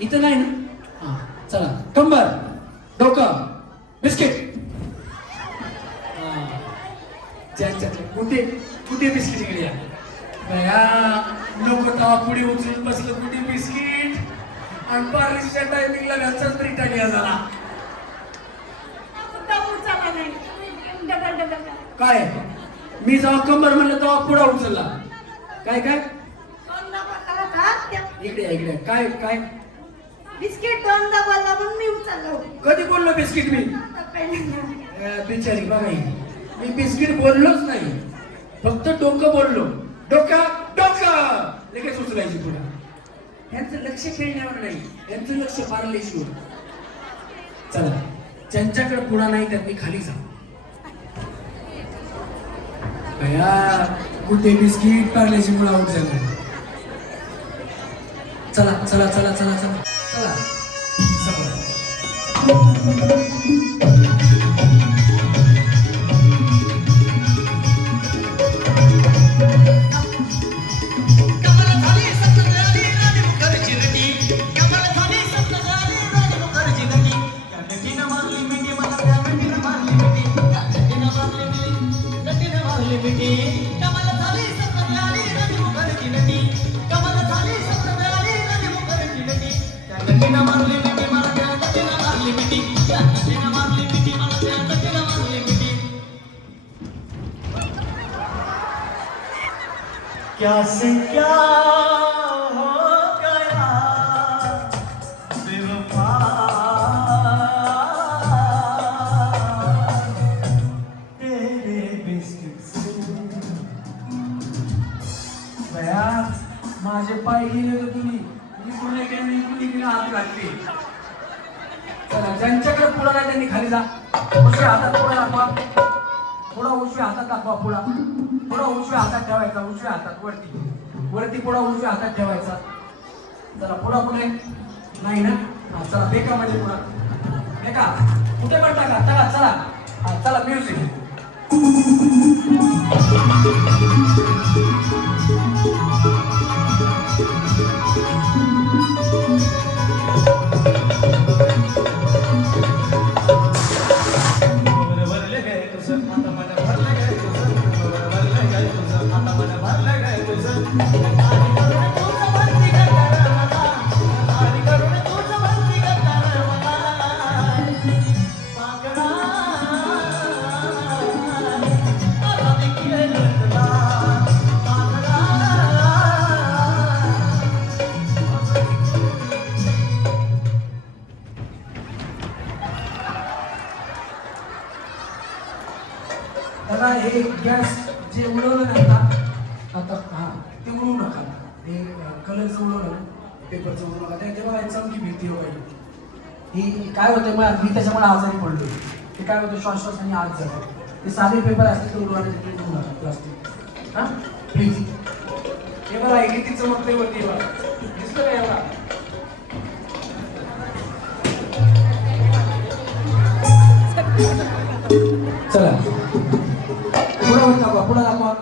इथं नाही ना हा चला कंबर डोकं बिस्किट कुठे बिस्किट इकडे या बया नको तवा पुढे उचलून बसलं कुठे बिस्किट आणि पार्लेजीच्या टायमिंगला घरचाच ब्रिटानिया झाला काय मी जेव्हा कंबर म्हणलं तेव्हा पुढा उचलला काय इकडे काय बिस्किट दोनदा बोलला म्हणून मी उचललो कधी बोललो बिस्किट मी बिचारी बघा मी बिस्किट बोललोच नाही फक्त डोकं बोललो डोकं लगेच उचलायची पुढे यांचं लक्ष खेळण्यावर नाही यांचं लक्ष पार्लेजीवर चला ज्यांच्याकडे पुढा नाही त्यांनी खाली जा भैया कुठे बिस्किट पार्लेजी मुळे आउट झालं चला चला चला चला चला चला कमाल झाली सप्तराणी राणी मुखर्जी नटी कमाल झाली सप्तराणी राणी मुखर्जी नटी त्या नटीनं मारली मिठी मला त्या नटीनं मारली मिठी त्या नटीनं मारली मिठी नटीनं मारली मिठी कमाल झाली सप्तराणी राणी मुखर्जी नटी कमाल झाली सप्तराणी राणी मुखर्जी नटी त्या नटीनं मारली मिठी मला त्या नटीनं मारली मिठी त्या नटीनं मारली मिठी मला त्या नटीनं मारली मिठी क्या से क्या हो गया बेवफा तेरे बिस्किट से बया माझे पाय गेले तर तुम्ही इकडून गेले इकडून इकडे हात घातले. चला ज्यांच्याकडे पुढा नाही त्यांनी खाली जा. उजव्या हातात पुढा दाखवा. पुढा उजव्या हातात दाखवा. पुढा उजव्या हातात ठेवायचा. उजव्या हातात वरती पुढा उजव्या हातात ठेवायचा. चला पुढा पुढे नाही ना. हा चला बेका म्हणजे पुढा बेका कुठे पण टाका. चला चला हा चला म्युझिक. भरले गए तुझं आता मला भरले गए तुझं भरले गए तुझं आता मला भरले गए तुझं आणि करून तुझं भरती करणार मला आणि करून तुझं भरती करणार मला पागळा आता मी केलं तुला पागळा दादा हे गॅस जे उडवलं नाही ना आता हा ते उडवू नका. हे कलरचं उडवलं पेपरचं उडवू नका. ते बघा चमकी भीती व्हायला ही काय होतं मग मी त्याच्यामुळे आजारी पडलो. ते काय होतं श्वासश्वासाने आज जातं. ते साधे पेपर असते ते उडवायचे ते उडवू नका प्लास्टिक. हां प्लीज. हे बघा हे किती चमकते वरती बघा दिसतं का एवढा. चला पुढावर दाखवा. पुढा दाखवा.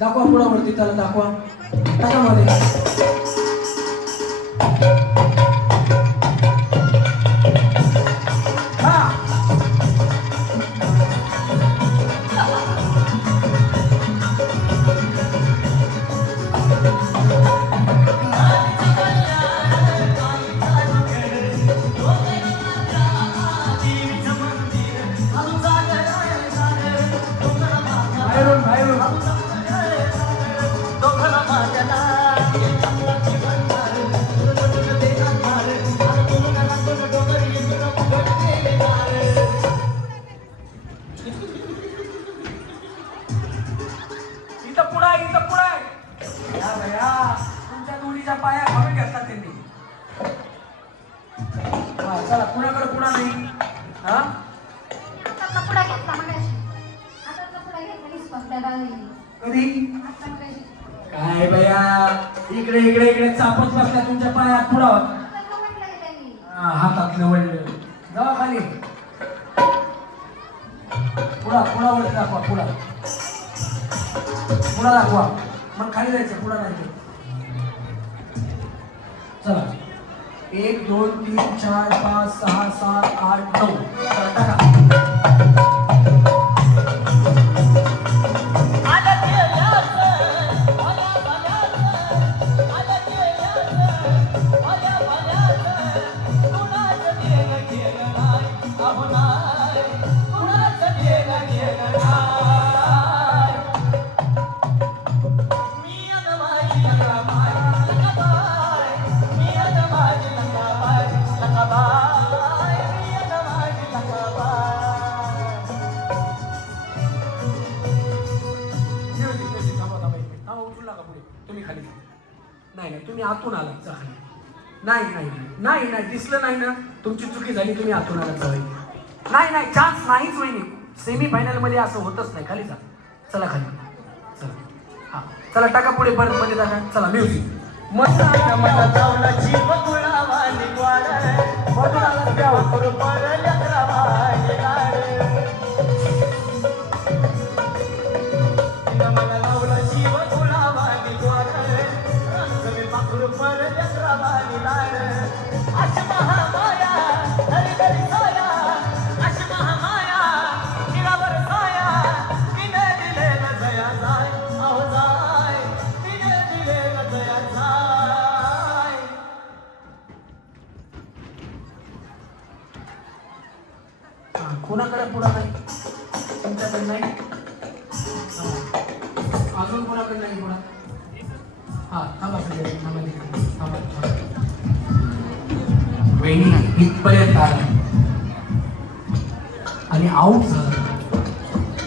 दाखवा पुढावरती त्याला दाखवा. टाकामध्ये हा बाहेरून बाहेरून इथं पुढा या भया तुमच्या दोन्हीच्या पाया हवे घेतात त्यांनी. हा चला कुणाकडे पुढा नाही. हा आता पुढा घेतला मगाशी. आता पुढा घेतला निष्पत्त्याला कधी आता मगाशी. काय भया इकडे इकडे इकडे चापत बसल्या तुमच्या पायात पुढा होता. आता म्हटलं की त्यांनी हातातलं वळलं जावा खाली. पुढा वरती दाखवा. पुढा दाखवा. मग खाली जायचं. पुढा नाही चला 1 2 3 4 5 6 7 8 9 चला टाका. तुम्ही खाली नाही तुम्ही आतून आलात जा खाली. नाही दिसलं नाही ना तुमची चुकी झाली. तुम्ही आतून आलात जाऊ. नाही चान्स नाहीच होईल. सेमी फायनल मध्ये असं होतच नाही. खाली जा. चला खाली. चला हा चला टाका पुढे परत मध्ये टाका. चला म्युझिक. मनाला चावला जीव गुळावाली ग्वाड मधून आलात पाखरू पर लेकरावानी लाड तिनं मला लावलं शिव गुलाबानी गोड तुम्ही पाखरू पर लेकरावानी लाड अशी महामाया हरी हरी साया अशी महामाया निरावर साया तिने दिलेलं जया जाय अहो जाय तिने दिलेलं जया जाय कोणाकडे पुढा नाही तुमच्याकडे नाही अजून कोणाकडे नाही पुढा हा थांबा सगळे थांबा वहिनी इथपर्यंत आला आणि आऊट झाला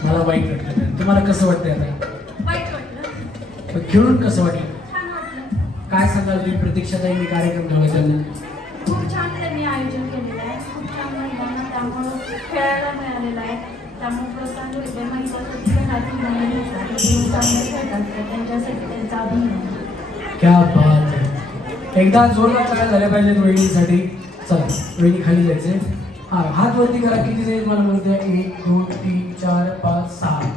मला वाईट वाटलं तुम्हाला कसं वाटतंय आता वाईट वाटलं, पण खेळून कसं वाटलं छान वाटलं. काय सांगाल तुम्ही प्रतीक्षाताईंनी कार्यक्रम ठेवला त्यांना खूप छान त्यांनी आयोजन केलेलं आहे. खूप छान महिलांना त्यामुळं खेळायला मिळालेलं आहे. त्यामुळे प्रोत्साहन भेटले. महिलांसाठी घरातील महिलांसाठी जीव चांगले खेळतात त्यांच्यासाठी त्यांचा अभिनंदन. क्या बात आहे एकदा जोरदार टाळ्या झाल्या पाहिजेत वहिनीसाठी चला वहिनी खाली जायचे हा हात वरती करा किती जाईल मला म्हणते 1 2 3 4 5 6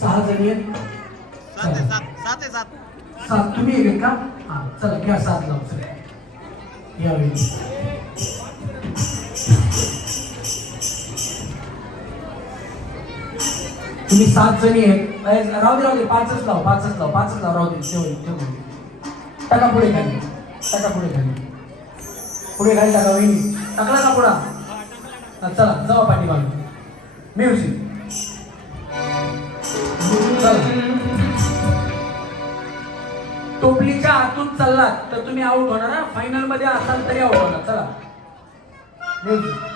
6 जणी आहेत चला. सात तुम्ही एक का हा चला घ्या 7 लाव चला या वहिनी तुम्ही 7 जणी आहेत राहू दे 5च लाव राहू दे ठेवून टाका पुढे खाली पुढे खाली टाका वहिनी टाकला का पुढा चला जावा पाठी मागे म्युझिक टोपलीच्या आतून चाललात तर तुम्ही आउट होणार फायनल मध्ये असाल तरी आउट होणार चला म्युझिक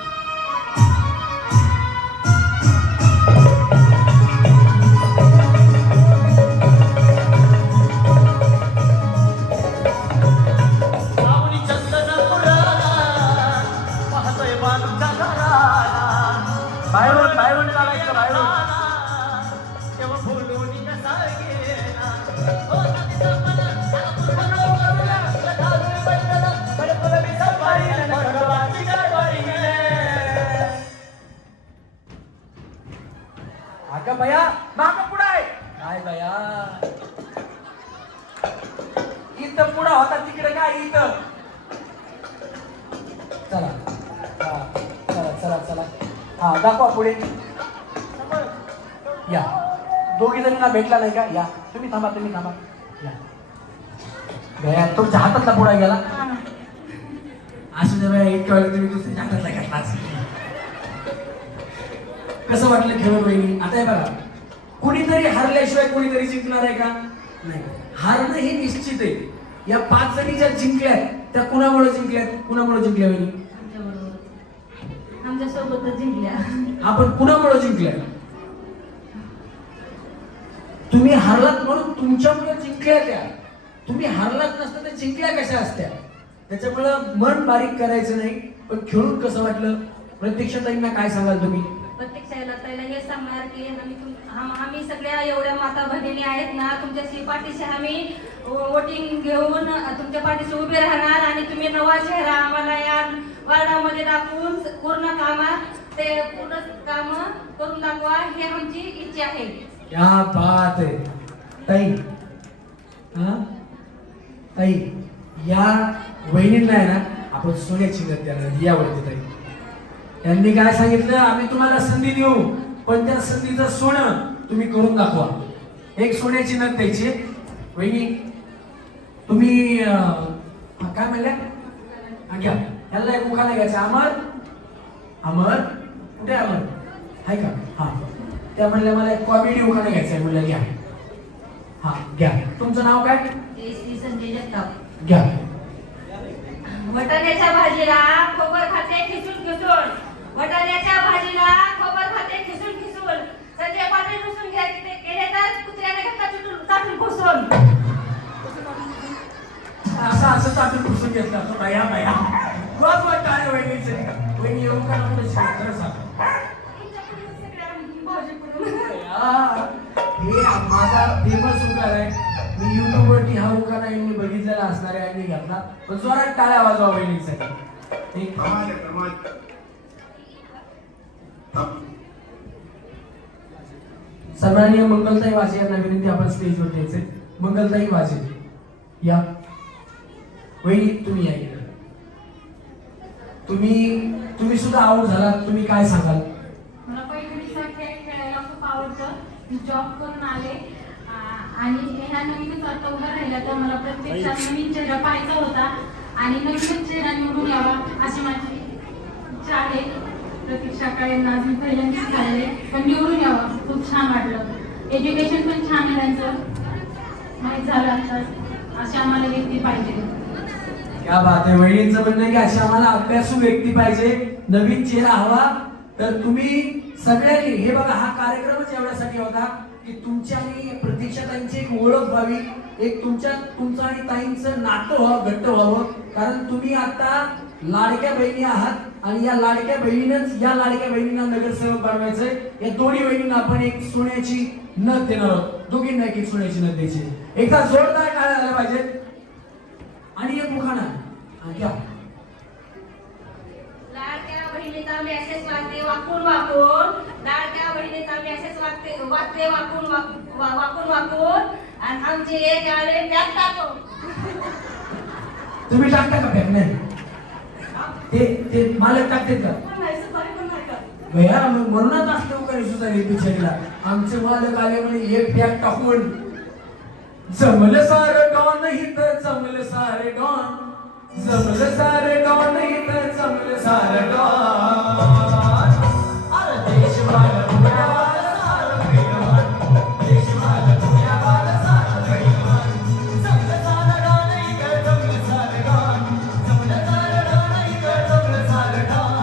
सावली चंदन पुराला पाहतोय बालूच्या घराला बाहेरून चालायचं तेव्हा बोलून कसा गेला ओ नदीचा मला पुरवला घालून बंदला बडबड मी सफारी नडवाची गडबडी अगं बया माग पुढं आहे काय बया इथं पुढं होता तिकडे काय इथं चला चला हा दाखवा पुढे या दोघी जणींना भेटला नाही का या तुम्ही थांबा या गया तुमच्या हातातला पुढा गेला असं जर इतक्या वेळेला तुम्ही दुसऱ्या हातातला घातलाच कसं वाटलं खेळून वहिनी आता हे बघा कुणीतरी हारल्याशिवाय कुणीतरी जिंकणार आहे का नाही हारणं हे निश्चित आहे या 5 जणी ज्या जिंकल्यात त्या कुणामुळे जिंकल्या वहिनी आमच्या सोबतच जिंकल्या. आपण कुणामुळे जिंकल्या तुम्ही हारलात म्हणून तुमच्यामुळे जिंकल्या त्या तुम्ही हारलात नसता तर जिंकल्या कशा असत्या त्याच्यामुळं मन बारीक करायचं नाही पण खेळून कसं वाटलं प्रतीक्षाताईंना काय सांगाल तुम्ही प्रत्यक्षाला ताईला हे सांगणार की आम्ही सगळ्या एवढ्या माता भगिनी आहेत ना तुमच्या पाठीशी आम्ही वोटिंग घेऊन तुमच्या पाठीशी उभे राहणार आणि तुम्ही नवा चेहरा आम्हाला या वार्डामध्ये दाखवून पूर्ण काम करून दाखवा ही आमची इच्छा आहे. क्या बात आहे ताई ताई या वहिनींना आहे ना आपण सोन्याची नद देणार यावरती ताई त्यांनी काय सांगितलं आम्ही तुम्हाला संधी देऊ पण त्या संधीचं सोनं तुम्ही करून दाखवा एक सोन्याची नद द्यायची वहिनी तुम्ही काय म्हणल्या घ्या ह्याला एक उखाणा घ्यायचा अमर कुठे अमर आहे का हा त्या म्हणल्या मला एक कॉमेडी उखाणा घ्यायचा आहे म्हणलं घ्या हा घ्या तुमचं नाव काय श्री संजय जगताप. घ्या वटाण्याच्या भाजीला खोबर खाते खिसून वटाण्याच्या भाजीला खोबर खाते खिसून संजय पाटील रुसून गेले तर कुत्र्याने घातला चाटून घुसून असं चाटून घुसून घेतला तो बाया रोज वाटतं आहे वहिनी येऊ का नको खरं सांग हे माझा फेमस उकार आहे मी युट्यूब वरती हा उखाणा यांनी बघितलेला असणार आहे आणि घेतला पण जोरात टाळ्या वाजवा वहिनीसाठी सन्माननीय मंगलताई वाजे यांना विनंती आपण स्टेजवर द्यायचे. मंगलताई वाजे या. वहिनी तुम्ही या इकडे. तुम्ही सुद्धा आऊट झाला, तुम्ही काय सांगाल? मला पैठणीचा खेळ खेळायला खूप आवडतं. मी जॉब करून आले आणि ह्या नवीनच आता उभा राहिला तर मला प्रत्यक्षात नवीन चेहरा पाहायचा होता आणि नवीनच चेहरा निवडून यावा अशी माझी इच्छा आहे. प्रतीक्षा काळेंना आज मी पहिल्यांदाच खाल्ले पण निवडून यावा. खूप छान वाटलं. एज्युकेशन पण छान आहे त्यांचं, माहीत झालं आता. अशी आम्हाला व्यक्ती पाहिजे. क्या बात आहे. वहिनींचं म्हणणं आहे की अशी आम्हाला अभ्यासू व्यक्ती पाहिजे, नवीन चेहरा हवा. तर तुम्ही सगळ्यांनी हे बघा, हा कार्यक्रमच एवढ्यासाठी होता की तुमच्या आणि प्रतीक्षाताईंची एक ओळख व्हावी, एक तुमचं आणि ताईंचं नातं व्हावं, घट्ट व्हावं. कारण तुम्ही आता लाडक्या बहिणी आहात आणि या लाडक्या बहिणींना नगरसेवक बनवायचंय. या दोन्ही बहिणींना आपण एक सोन्याची नथ देणार आहोत. दोघींना एक सोन्याची नथ द्यायची. एकदा जोरदार टाळ्या झाल्या पाहिजेत. आणि एक मुखाना घ्या. लाडक्या बहिणीचा मेसेज वाचते वाकून वाकून, लाडक्या बहिणीचा मेसेज वाचते वाकून वाकून आणि आमची एक आले त्यात टाको. तुम्ही टाकता का पॅक? नाही, ते मालक टाकतात का भैया? मग म्हणूनच असतो का सुधारी बिचारीला. आमचे मालक आले म्हणजे एक पॅक टाकून जमलं सारे डॉन नाही तर जमलं सारे डॉन, जमलं सारे डॉन नाही तर जमलं सारे डॉन. अरे देशवाला पुण्यावाला सारं पैलवान, देशवाला पुण्यावाला सारं पैलवान. जमलं सारं डॉन नाही तर जमलं सारं डॉन, जमलं सारं डॉन नाही तर जमलं सारं डॉन.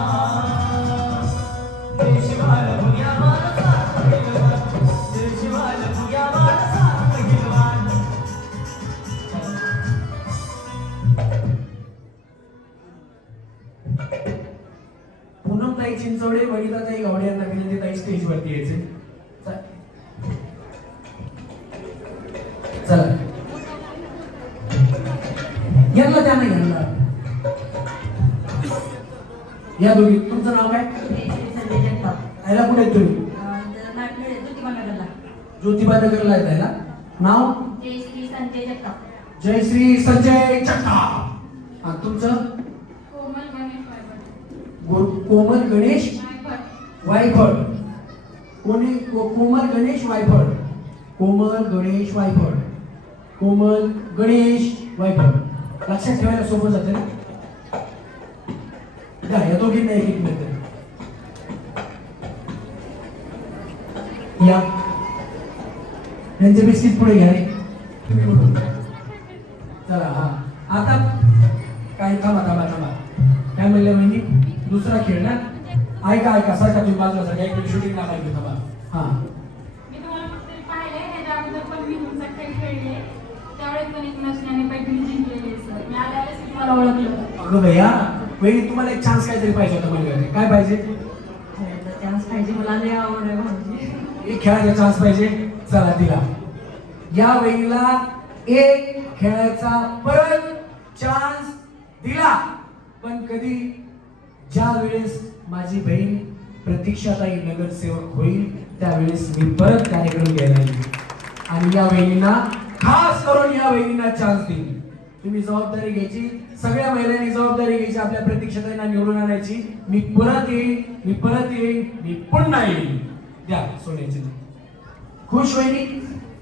देशवाला पुण्यावाला सारं पैलवान, देशवाला पुण्यावाला सारं पैलवान. पूनमताई चिंचवडे, वनिताताई गावडे यांना विनंती, ताई स्टेजवरती यायचे. चला यांना द्या ना, यांना या. दोघी तुमचं नाव काय? यायला कुठे आहेत तुम्ही? ज्योतिबा नगरला आहेत. यायला नाव? जयश्री संजय जगताप. जयश्री संजय जगताप. आणि तुमचं? कोमल गणेश कोमल गणेश वायफळ. कोमल गणेश वायफळ. कोमल गणेश वायफळ. कोमल गणेश वायफळ. लक्षात ठेवायला सोपं जाते ना. या दोघींना एक मिनिट या. त्यांचे बिस्किट पुढे घ्या रे. चला हा. आता काय, थांबा. काय म्हणलं म्हणजे दुसरा खेळ ना. ऐका सारखा तुम्ही बाजूला सारखा एक शूटिंग लावायला घेऊ. थांबा. हा, मी तुम्हाला कुठेतरी पाहिले, ह्याच्या अगोदर पण मी तुमचा खेळ खेळले, त्यावेळेस पण एक नसल्याने पैठणी जिंकलेली सर. मी आल्यावेळेस तुम्हाला ओळखलं. अगं भैया, वहिनी तुम्हाला एक चान्स काहीतरी पाहिजे होता. मला काय पाहिजे? चान्स पाहिजे. मला लय आवड आहे भाऊजी. एक खेळाचा चान्स पाहिजे. चला दिला. या वहिनीला एक खेळाचा परत चान्स दिला. पण कधी? ज्या वेळेस माझी बहीण प्रतीक्षाताई नगरसेवक होईल त्यावेळेस मी परत कार्यक्रम घ्यायला येईल आणि या वहिनींना, खास करून या वहिनींना चान्स देईल. तुम्ही जबाबदारी घ्यायची, सगळ्या महिलांनी जबाबदारी घ्यायची, आपल्या प्रतीक्षाताईंना निवडून आणायची. मी परत येईल, मी पुन्हा येईल. द्या सोन्याची. खुश वहिनी?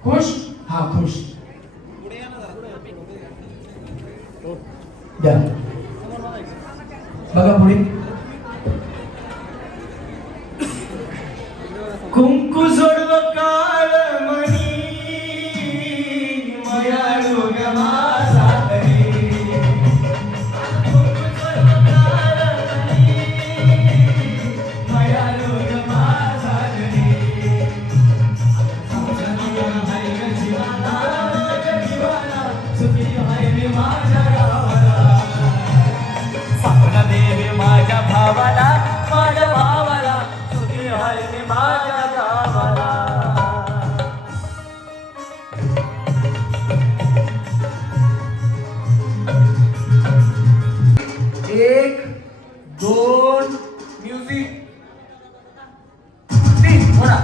खुश? हा खुश. द्या. बघा पुढे. कुंकू जोडव काळ मणी मयाळू माझा तरी. कुंकू जोडव काळ मणी मयाळू माझा तरी. सुखी हाय माझ्या गावाला. सापना देवी माझ्या भावाला, माझ्या भावाला. सुखी हाय मी माझ्या गावाला. 1 2 म्युझिक 3 म्हणा.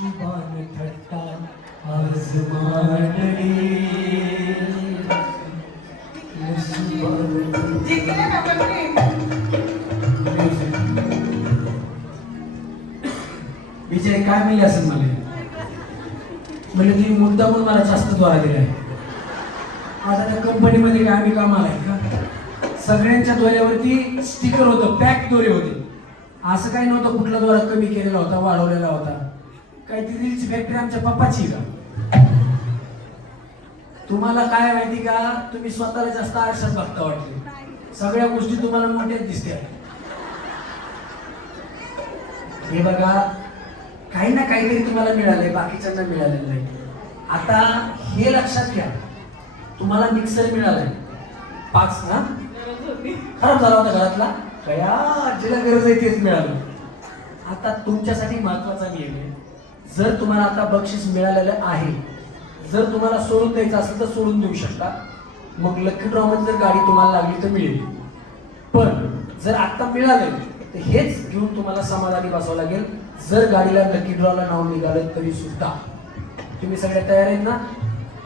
नशिबान थट्टा आज मांडली. नशिबान जिंकले ना पण मी. विजय काय मिळले असेल मला म्हणजे तुम्ही मुद्दा म्हणून मला जास्त द्वारा दिलाय. आता त्या कंपनीमध्ये काय आम्ही कामाला आहे का सगळ्यांच्या दोऱ्यावरती स्टिकर होतं पॅक दोरे होते. असं काही नव्हतं कुठला दोरा कमी केलेला होता वाढवलेला होता. काय ती रीलची फॅक्टरी आमच्या पप्पाची का. तुम्हाला काय माहिती का तुम्ही स्वतःला जास्त आरशात बघता वाटले. सगळ्या गोष्टी तुम्हाला मोठ्याच दिसत्या. हे बघा काही ना काहीतरी तुम्हाला मिळालंय बाकीच्यांना मिळालेलं नाही. आता हे लक्षात घ्या तुम्हाला मिक्सर मिळालाय 5 ना खराब झाला होता घरातला कया जिला गरज आहे तेच मिळालं. आता तुमच्यासाठी महत्वाचा नियम आहे जर तुम्हाला आता बक्षीस मिळालेलं आहे जर तुम्हाला सोडून द्यायचं असेल तर सोडून देऊ शकता. मग लकी ड्रॉ मध्ये जर गाडी तुम्हाला लागली तर मिळेल. पण जर आता मिळालं तर हेच घेऊन तुम्हाला समाधानी बसावं लागेल. जर गाडीला लकी ड्रॉला नाव निघालं तरी सुद्धा तुम्ही सगळे तयार आहेत ना.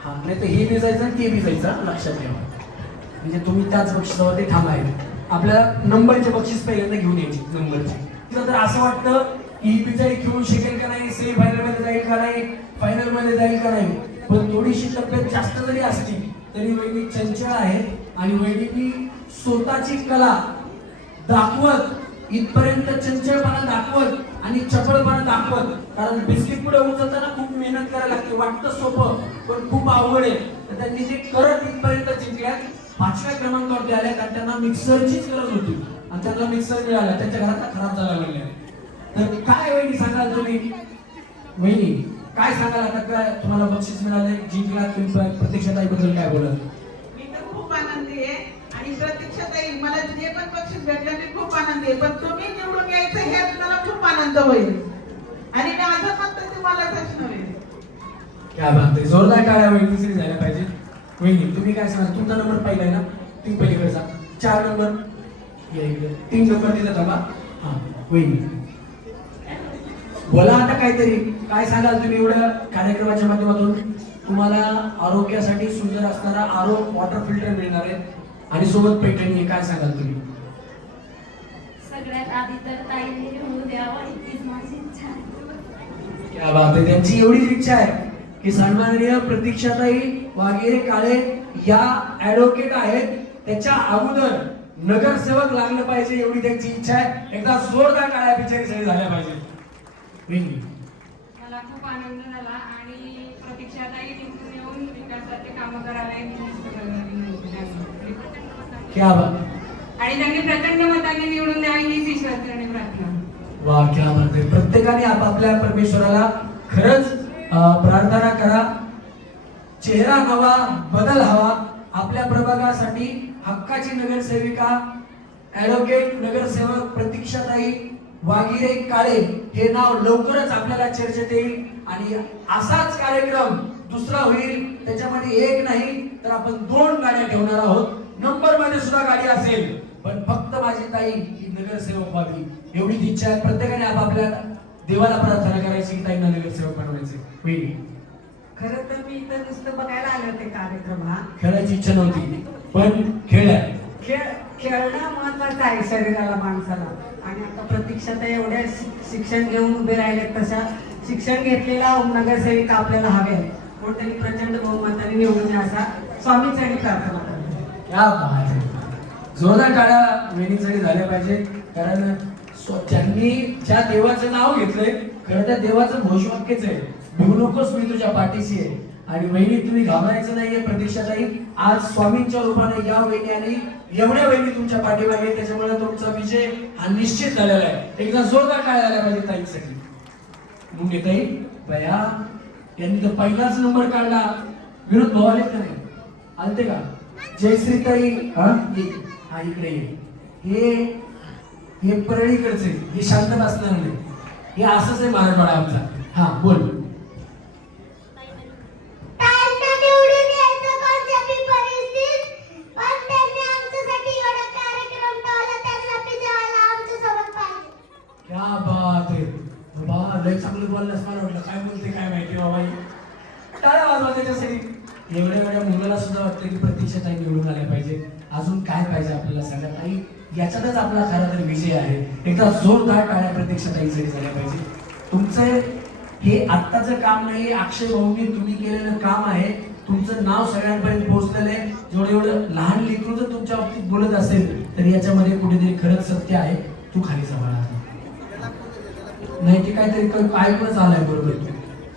हा नाही तर हे बी जायचं आणि ते बी जायचं लक्षात ठेवा. म्हणजे तुम्ही त्याच बक्षिसावरती थांबायचे. आपल्याला नंबरचे बक्षीस पहिल्यांदा घेऊन यायचे नंबरचे. तर असं वाटतं की ही बिचारी खेळू शकेल का नाही सेमी फायनल मध्ये जाईल का नाही फायनल मध्ये जाईल का नाही. पण थोडीशी तब्येत जास्त जरी असली तरी वहिनी चंचल आहे आणि वहिनींनी स्वतःची कला दाखवत इथपर्यंत चंचलपणा दाखवत आणि चपळपणा दाखवत. कारण बिस्किट पुढे उचलताना खूप मेहनत करायला लागते. वाटतं सोपं पण खूप अवघड आहे. तर त्यांनी ते करत इथपर्यंत जिंकल्यात. 5व्या क्रमांकावरती आल्या कारण त्यांना मिक्सरचीच गरज होती आणि त्यांना मिक्सर मिळाला. त्यांच्या घरात खराब झाला म्हणल्या. तर काय वहिनी सांगाल तुम्ही वहिनी काय सांगाल आता काय तुम्हाला बक्षीस मिळाले जिंकला तुम्ही प्रतीक्षाताईबद्दल काय बोलाल. मी तर खूप आनंदी आहे आणि प्रतीक्षाताई मला जे पण बक्षीस भेटलं मी खूप आनंदी आहे. पण तुम्ही निवडून यायचं हे मला खूप आनंद होईल आणि माझं मत तर तुम्हालाच असणार आहे. क्या बात आहे. जोरदार टाळ्या वहिनीसाठी झाल्या पाहिजे. वहिनी तुम्ही काय सांगा तुमचा नंबर पहिला आहे ना तुम्ही पलीकडे जा. 4 नंबर या इकडे 3 नंबर तिथं थांबा. हा वहिनी बोला आता काहीतरी काय सांगाल तुम्ही एवढ्या कार्यक्रमाच्या माध्यमातून. तुम्हाला आरोग्यासाठी सुंदर असणारा आरो वॉटर फिल्टर मिळणार आहे आणि सोबत पैठणी आहे. काय सांगाल तुम्ही. सगळ्यात आधी तर ताईने होऊ द्यावं इतकीच माझी इच्छा आहे. क्या बात आहे. त्यांची एवढीच इच्छा आहे की सन्माननीय प्रतीक्षाताई वाघेरे काळे या ऍडव्होकेट आहेत त्याच्या अगोदर नगरसेवक लागलं पाहिजे एवढी त्यांची इच्छा आहे. एकदा जोरदार टाळ्या बिचारीसाठी झाल्या पाहिजे. मला खूप आनंद झाला आणि प्रतीक्षाताई निवडून येऊन विकासाचे कामं करावे क्या बात. आणि त्यांनी प्रचंड मतांनी निवडून द्यावी हीच ईश्वराची आणि प्रार्थना. वा क्या बात आहे. प्रत्येकाने आपापल्या परमेश्वराला खरंच प्रार्थना करा. चेहरा हवा बदल हवा. आपल्या प्रभागासाठी हक्काची नगरसेविका ऍडव्होकेट नगरसेवक प्रतीक्षाताई वाघिरे काळे हे नाव लवकरच आपल्याला चर्चेत येईल आणि असाच कार्यक्रम दुसरा होईल. त्याच्यामध्ये एक नाही तर आपण 2 गाड्या ठेवणार आहोत. नंबर मध्ये सुद्धा गाडी असेल पण फक्त माझी ताई ही नगरसेवक व्हावी एवढीच इच्छा आहे. प्रत्येकाने आपापल्या देवाला प्रार्थना करायची की ताईंना नगरसेवक बनवायचे. वेळी खरं तर मी इथं नुसतं बघायला आले होते कार्यक्रम हा. खेळायची इच्छा नव्हती पण खेळल्या. खेळणं महत्वाचं आहे शरीराला माणसाला. आणि आता प्रतीक्षाताई एवढ्या शिक्षण घेऊन उभे राहिले तशा शिक्षण घेतलेला नगरसेविका आपल्याला हवे म्हणून त्यांनी प्रचंड बहुमताने निवडून द्या असा स्वामींसाठी प्रार्थना करते. क्या बात आहे. जोरदार टाळ्या वहिनीसाठी झाल्या पाहिजे. कारण त्यांनी ज्या देवाचं नाव घेतलंय खरं त्या देवाचं घोषवाक्यच आहे भिवू नकोस मी तुझ्या पाठीशी आहे. आणि वहिनी तुम्ही घाबरायचं नाहीये. प्रतीक्षाताई आज स्वामींच्या रूपाने या वहिनी आणि एवढ्या वहिनी तुमच्या पाठीमागे त्याच्यामुळे तुमचा विजय हा निश्चित झालेला आहे. एकदा जोरदार टाळ्या झाल्या पाहिजे ताईंसाठी. मुंगे ताई बया यांनी तर पहिलाच नंबर काढला. विरोध भाऊ आले का नाही आलते का. जयश्री ताई हा इकडे हे परळीकडचे हे शांत बसणार नाही. हे असंच आहे मराठवाडा आमचा. हा बोल. क्या बात आहे. बाबा लय चांगलं बोललास मला वाटलं काय एवढ्या एवढ्या मुलाला सुद्धा वाटतं की प्रतीक्षाताई निवडून आल्या पाहिजे. अजून काय पाहिजे आपल्याला सगळ्यात, आणि याच्यातच आपला खरा तर विजय आहे. एकदा जोरदार टाळ्या प्रतीक्षाताईंसाठी झाल्या पाहिजे. तुमचं हे आत्ताचं काम नाही, अक्षय भाऊंनी तुम्ही केलेलं काम आहे. तुमचं नाव सगळ्यांपर्यंत पोहोचलेलं आहे. जेवढं एवढं लहान लेकरू जर तुमच्या बाबतीत बोलत असेल तर याच्यामध्ये कुठेतरी खरंच सत्य आहे. तू खाली सांभाळा नाही की काहीतरी ऐकूनच आलाय बरोबर तू.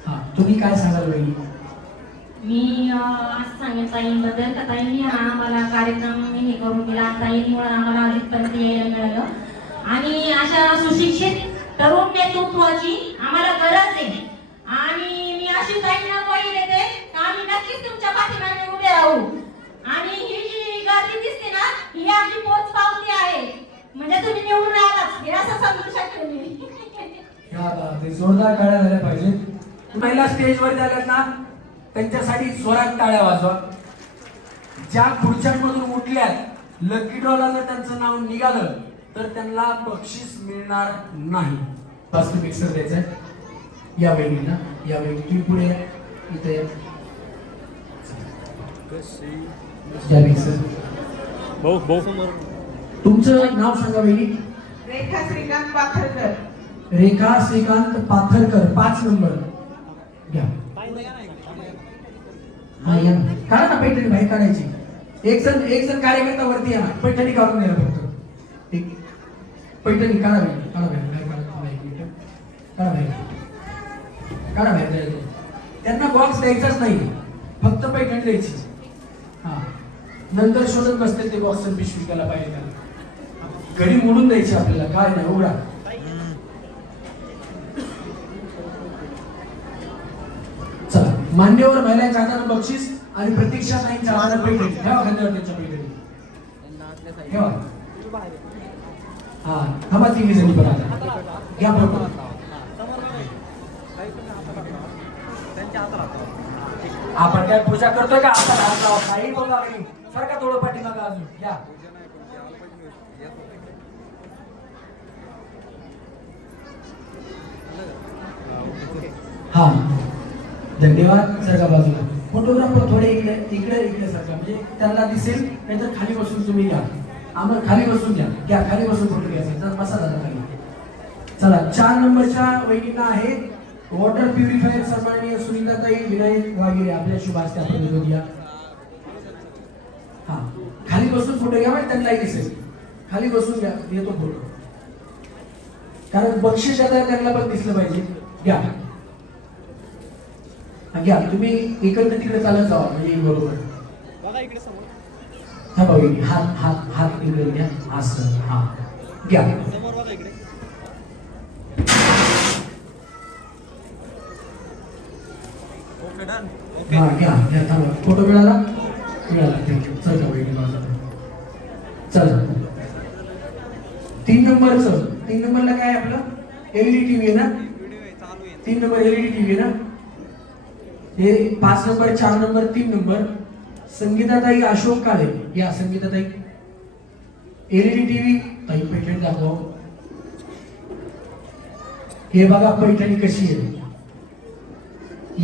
हा, तुम्ही काय सांगाल बहिणी? मी असं सांगेन ताईंबद्दल का ताईंनी हा आम्हाला कार्यक्रम हे करून दिला. ताईंमुळे आम्हाला इथपर्यंत यायला मिळालं. आणि अशा सुशिक्षित तरुण नेतृत्वाची आम्हाला गरज आहे. आणि मी अशी ताईंना ग्वाही देते का आम्ही नक्कीच तुमच्या पाठीमागे उभे राहू. आणि ही जी गर्दी दिसते ना, ही आपली पोच पावती आहे. म्हणजे तुम्ही निवडून आलाच हे असं समजू शकते मी. ते जोरदार टाळ्या झाल्या पाहिजे. महिला स्टेजवर झाल्यात ना, त्यांच्यासाठी जोरात टाळ्या वाजवा. ज्या खुर्च्यांमधून उठल्यात, लकी ड्रॉला जर त्यांचं नाव निघालं तर त्यांना बक्षीस मिळणार नाही. बस मिक्सर द्यायचंय या वहिनीला. या वहिनी तुम्ही पुढे या. इथे या मिक्सर. तुमचं नाव सांगा वहिनी. रेखा श्रीकांत पाथरकर. रेखा श्रीकांत पाथरकर, 5 नंबर घ्या. हा या ना. काढा ना पैठणी बाहेर काढायची. एक जण कार्यकर्ता वरती या ना, पैठणी काढून द्या फक्त. एक पैठणी काढा बाहेर, काढा बाहेर, बाहेर काढा. एक मिनिट काढा बाहेर, काढा बाहेर द्यायचं. त्यांना बॉक्स द्यायचाच नाही, फक्त पैठणी द्यायची. हा, नंतर शोधत बसते ते बॉक्स पिशवी केला पाहिजे त्याला. घरी मोडून द्यायची आपल्याला, काय नाही. उघडा. चला, मान्यवर महिलांच्या हाताने बक्षीस आणि प्रतीक्षा ताईंच्या हाताने पैठणी. ठेवा खांद्यावर त्यांच्या पैठणी ठेवा. हा, थांबा तिघी जणी पण आता घ्या फोटो. आपण काय पूजा करतोय का? आता हात लावा. काही बोला नाही. सारखा थोडं पाठीमागं अजून घ्या. हा, धन्यवाद. सरका बाजूला. फोटोग्राफर थोडे इकडे इकडे इकडे सरका, म्हणजे त्यांना दिसेल. नाहीतर खाली बसून तुम्ही घ्या. आम्हाला खाली बसून घ्या. घ्या, खाली बसून फोटो घ्यायचा. बसा दादा खाली. चला, 4 नंबरच्या वहिनीला आहे वॉटर प्युरिफायर सन्माननीय सुनीताताई विनायक वागिरे. आपल्या शुभ हस्ते आपण निरोप घ्या. हा, खाली बसून फोटो घ्या. म्हणजे त्यांनाही दिसेल. खाली बसून घ्या, येतो फोटो. कारण बक्षीस आता त्यांना पण दिसलं पाहिजे. घ्या घ्या. तुम्ही इकडनं तिकडे चालत जावा म्हणजे बरोबर. हा भाऊ, हात हात हात इकडे घ्या. असं. हा, घ्या. हा, घ्या घ्या. थांबा. फोटो मिळाला? मिळाला. थँक्यू. चल का वहिनी माझा. चला, 3 नंबरचं. 3 नंबरला काय आपलं एलईडी टीव्ही आहे ना. 3 नंबर एलईडी टीव्ही आहे ना. हे 5 नंबर, 4 नंबर, 3 नंबर. संगीताताई अशोक काळे. या संगीताताई. एलईडी टीव्ही ताई पैठणी दाखव. हे बघा पैठणी कशी आहे.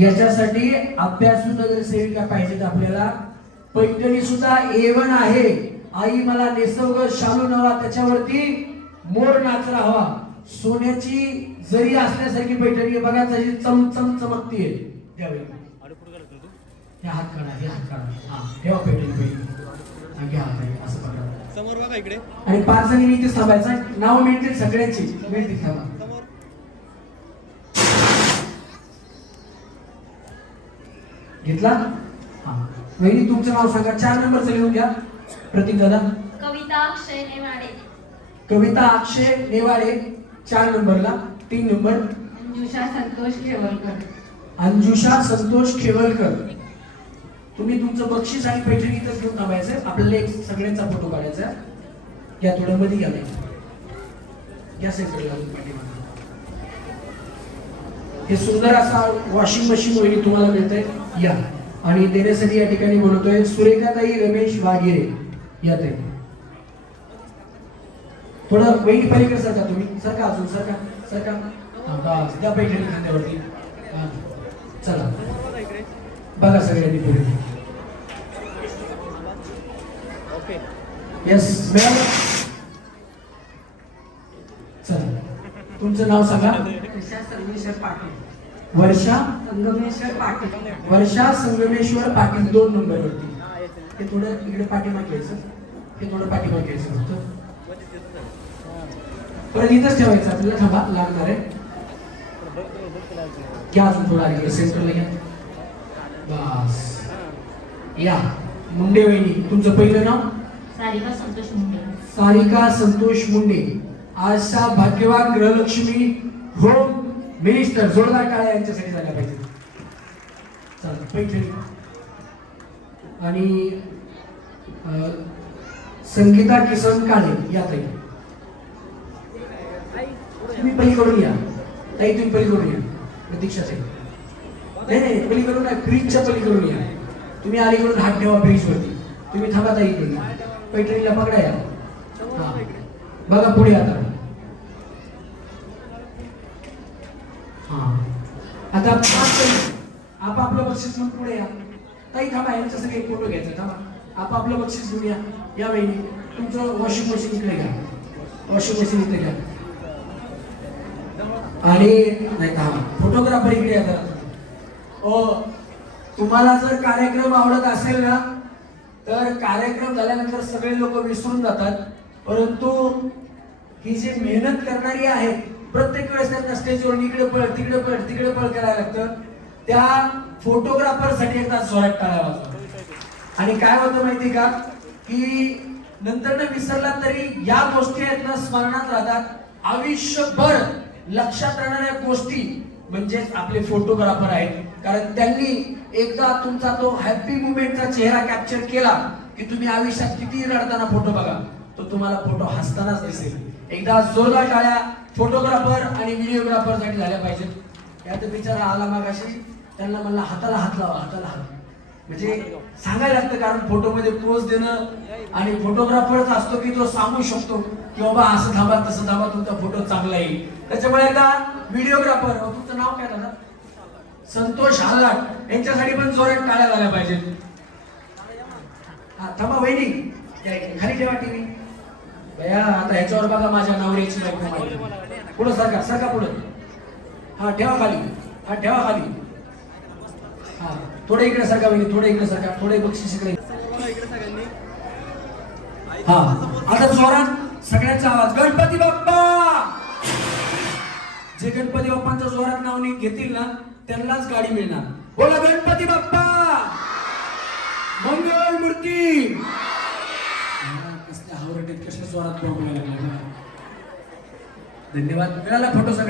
याच्यासाठी अभ्यासू नगरसेविका पाहिजेत आपल्याला. पैठणी सुद्धा A1 आहे. आई मला नेसवग शालू नवा, त्याच्यावरती मोर नाचरा हवा. सोन्याची जरी असल्यासारखी पैठणी बघा, तशी चमचम चमकतीये. द्यावी. हे हात काढा, हे हात काढा. हा, ठेवा पैठणी पैठणी. घ्या हात असं बघा. समोर बघा इकडे. आणि 5 जणी इथेच थांबायचं. नाव मिळतील सगळ्यांची. मिळतील. थांबा. घेतला? हा, वहिनी तुमचं नाव सांगा. 4 नंबरचं लिहून घ्या. प्रतीक दादा. कविता अक्षय नेवाडे. कविता अक्षय नेवाडे 4 नंबरला. 3 नंबर अंजुषा संतोष खेवलकर. अंजुषा संतोष खेवलकर. तुम्ही तुमचं बक्षीस आणि पैठणी इथंच घेऊन थांबायचं. आपल्याला एक सगळ्यांचा फोटो काढायचा. या थोडं मध्ये घ्या. या सेंटरला पाठीमागे. हे सुंदर असा वॉशिंग मशीन वहिनी तुम्हाला मिळतंय. या, आणि देण्यासाठी या ठिकाणी बोलतोय सुरेखाताई रमेश वागिरे. या ते थोडं वहिनी पलीकडे सरका. तुम्ही सरका, अजून सरका सरका. बस, त्या पैठणी खांद्यावरती. चला, बघा सगळ्यांनी पुढे. येस मिळालं. चला तुमचं नाव सांगा. वर्षा संगमेश्वर पाटील. वर्षा संगमेश्वर पाटील. वर्षा संगमेश्वर पाटील 2 नंबरवरती. हे थोडं इकडे पाठीमागे यायचं, हे थोडं पाठीमागे यायचं फक्त. परत इथंच ठेवायचं आपल्याला. थांबा लागणार आहे. घ्या अजून थोडा इकडे सेंटरला घ्या. बस या. मुंडे वहिनी तुमचं पहिलं नाव. सारिका संतोष मुंडे. सारिका संतोष मुंडे. आशा भाग्यवान गृहलक्ष्मी होम मिनिस्टर. जोरदार टाळ्या यांच्यासाठी झाल्या पाहिजे. चला पैठणी. आणि संगीता किसन काळे या ताई. तुम्ही पलीकडून या ताई, तुम्ही पलीकडून या. प्रतीक्षा ताई नाही पलीकडून नाही, फ्रीजच्या पलीकडून या. तुम्ही अलीकडून हात ठेवा फ्रीज वरती. तुम्ही थांबा ताई इकडून. पैठणीला पकडा या. हा बघा पुढे आता. हा आता आपापलं बक्षीस घेऊन पुढे या. ताई थांबा, यांच्यासाठी एक फोटो घ्यायचा. थांबा, आपापलं बक्षीस घेऊन या. या वहिनी तुमचं वॉशिंग मशीन इकडे घ्या. वॉशिंग मशीन इकडे घ्या. आणि नाही का फोटोग्राफर इकडे या जरा. तुम्हाला जर कार्यक्रम आवडत असेल ना तर कार्यक्रम झाल्यानंतर सगळे लोक विसरून जातात, परंतु ही जी मेहनत करणारी आहे प्रत्येक वेळेस त्यांना स्टेजवर इकडे पळ तिकडे पळ तिकडे पळ करायला लागतं. त्या फोटोग्राफर साठी एकदा जोरात टाळ्या वाजवा. आणि काय होतं माहिती का की नंतर न विसरला तरी या गोष्टी आहेत ना स्मरणात राहतात. आयुष्यभर लक्षात राहणाऱ्या गोष्टी म्हणजेच आपले फोटोग्राफर आहेत. कारण त्यांनी एकदा तुमचा तो हॅपी मुमेंटचा चेहरा कॅप्चर केला की तुम्ही आयुष्यात किती रडताना फोटो बघा तो तुम्हाला फोटो हसतानाच दिसेल. एकदा जोरदार टाळ्या फोटोग्राफर आणि व्हिडिओग्राफर साठी झाल्या पाहिजेत. यात बिचारा आला मागाशी, त्यांना म्हणला हाताला हात लावा, हाताला हात. म्हणजे सांगायला लागतं कारण फोटोमध्ये पोज देणं आणि फोटोग्राफरच असतो की तो सांगू शकतो की बाबा असं थांबा तसं थांबा तुमचा फोटो चांगला येईल. त्याच्यामुळे एकदा व्हिडिओग्राफर, तुमचं नाव काय दादा? संतोष हालाट, यांच्यासाठी पण जोरात टाळ्या झाल्या पाहिजेत. हा थांबा वहिनी, खाली ठेवा टीव्ही. भैया आता ह्याच्यावर बघा माझ्या नवऱ्याची बायको. पुढं सरका सरका पुढं. हा ठेवा खाली, हा ठेवा खाली. हा थोडे इकडे सरका वहिनी, थोडे इकडे सरका, थोडे बक्षीस इकडे. हा आता जोरात सगळ्यांचा आवाज. गणपती बाप्पा. जे गणपती बाप्पांचं जोरात नाव घेतील ना त्यांनाच गाडी मिळणार. बोला गणपती बाप्पा मंगल मूर्ती. कसल्या हावरटीत कसल्या जोरात बोलायला लागला. धन्यवाद. मिळाला फोटो सगळ्या.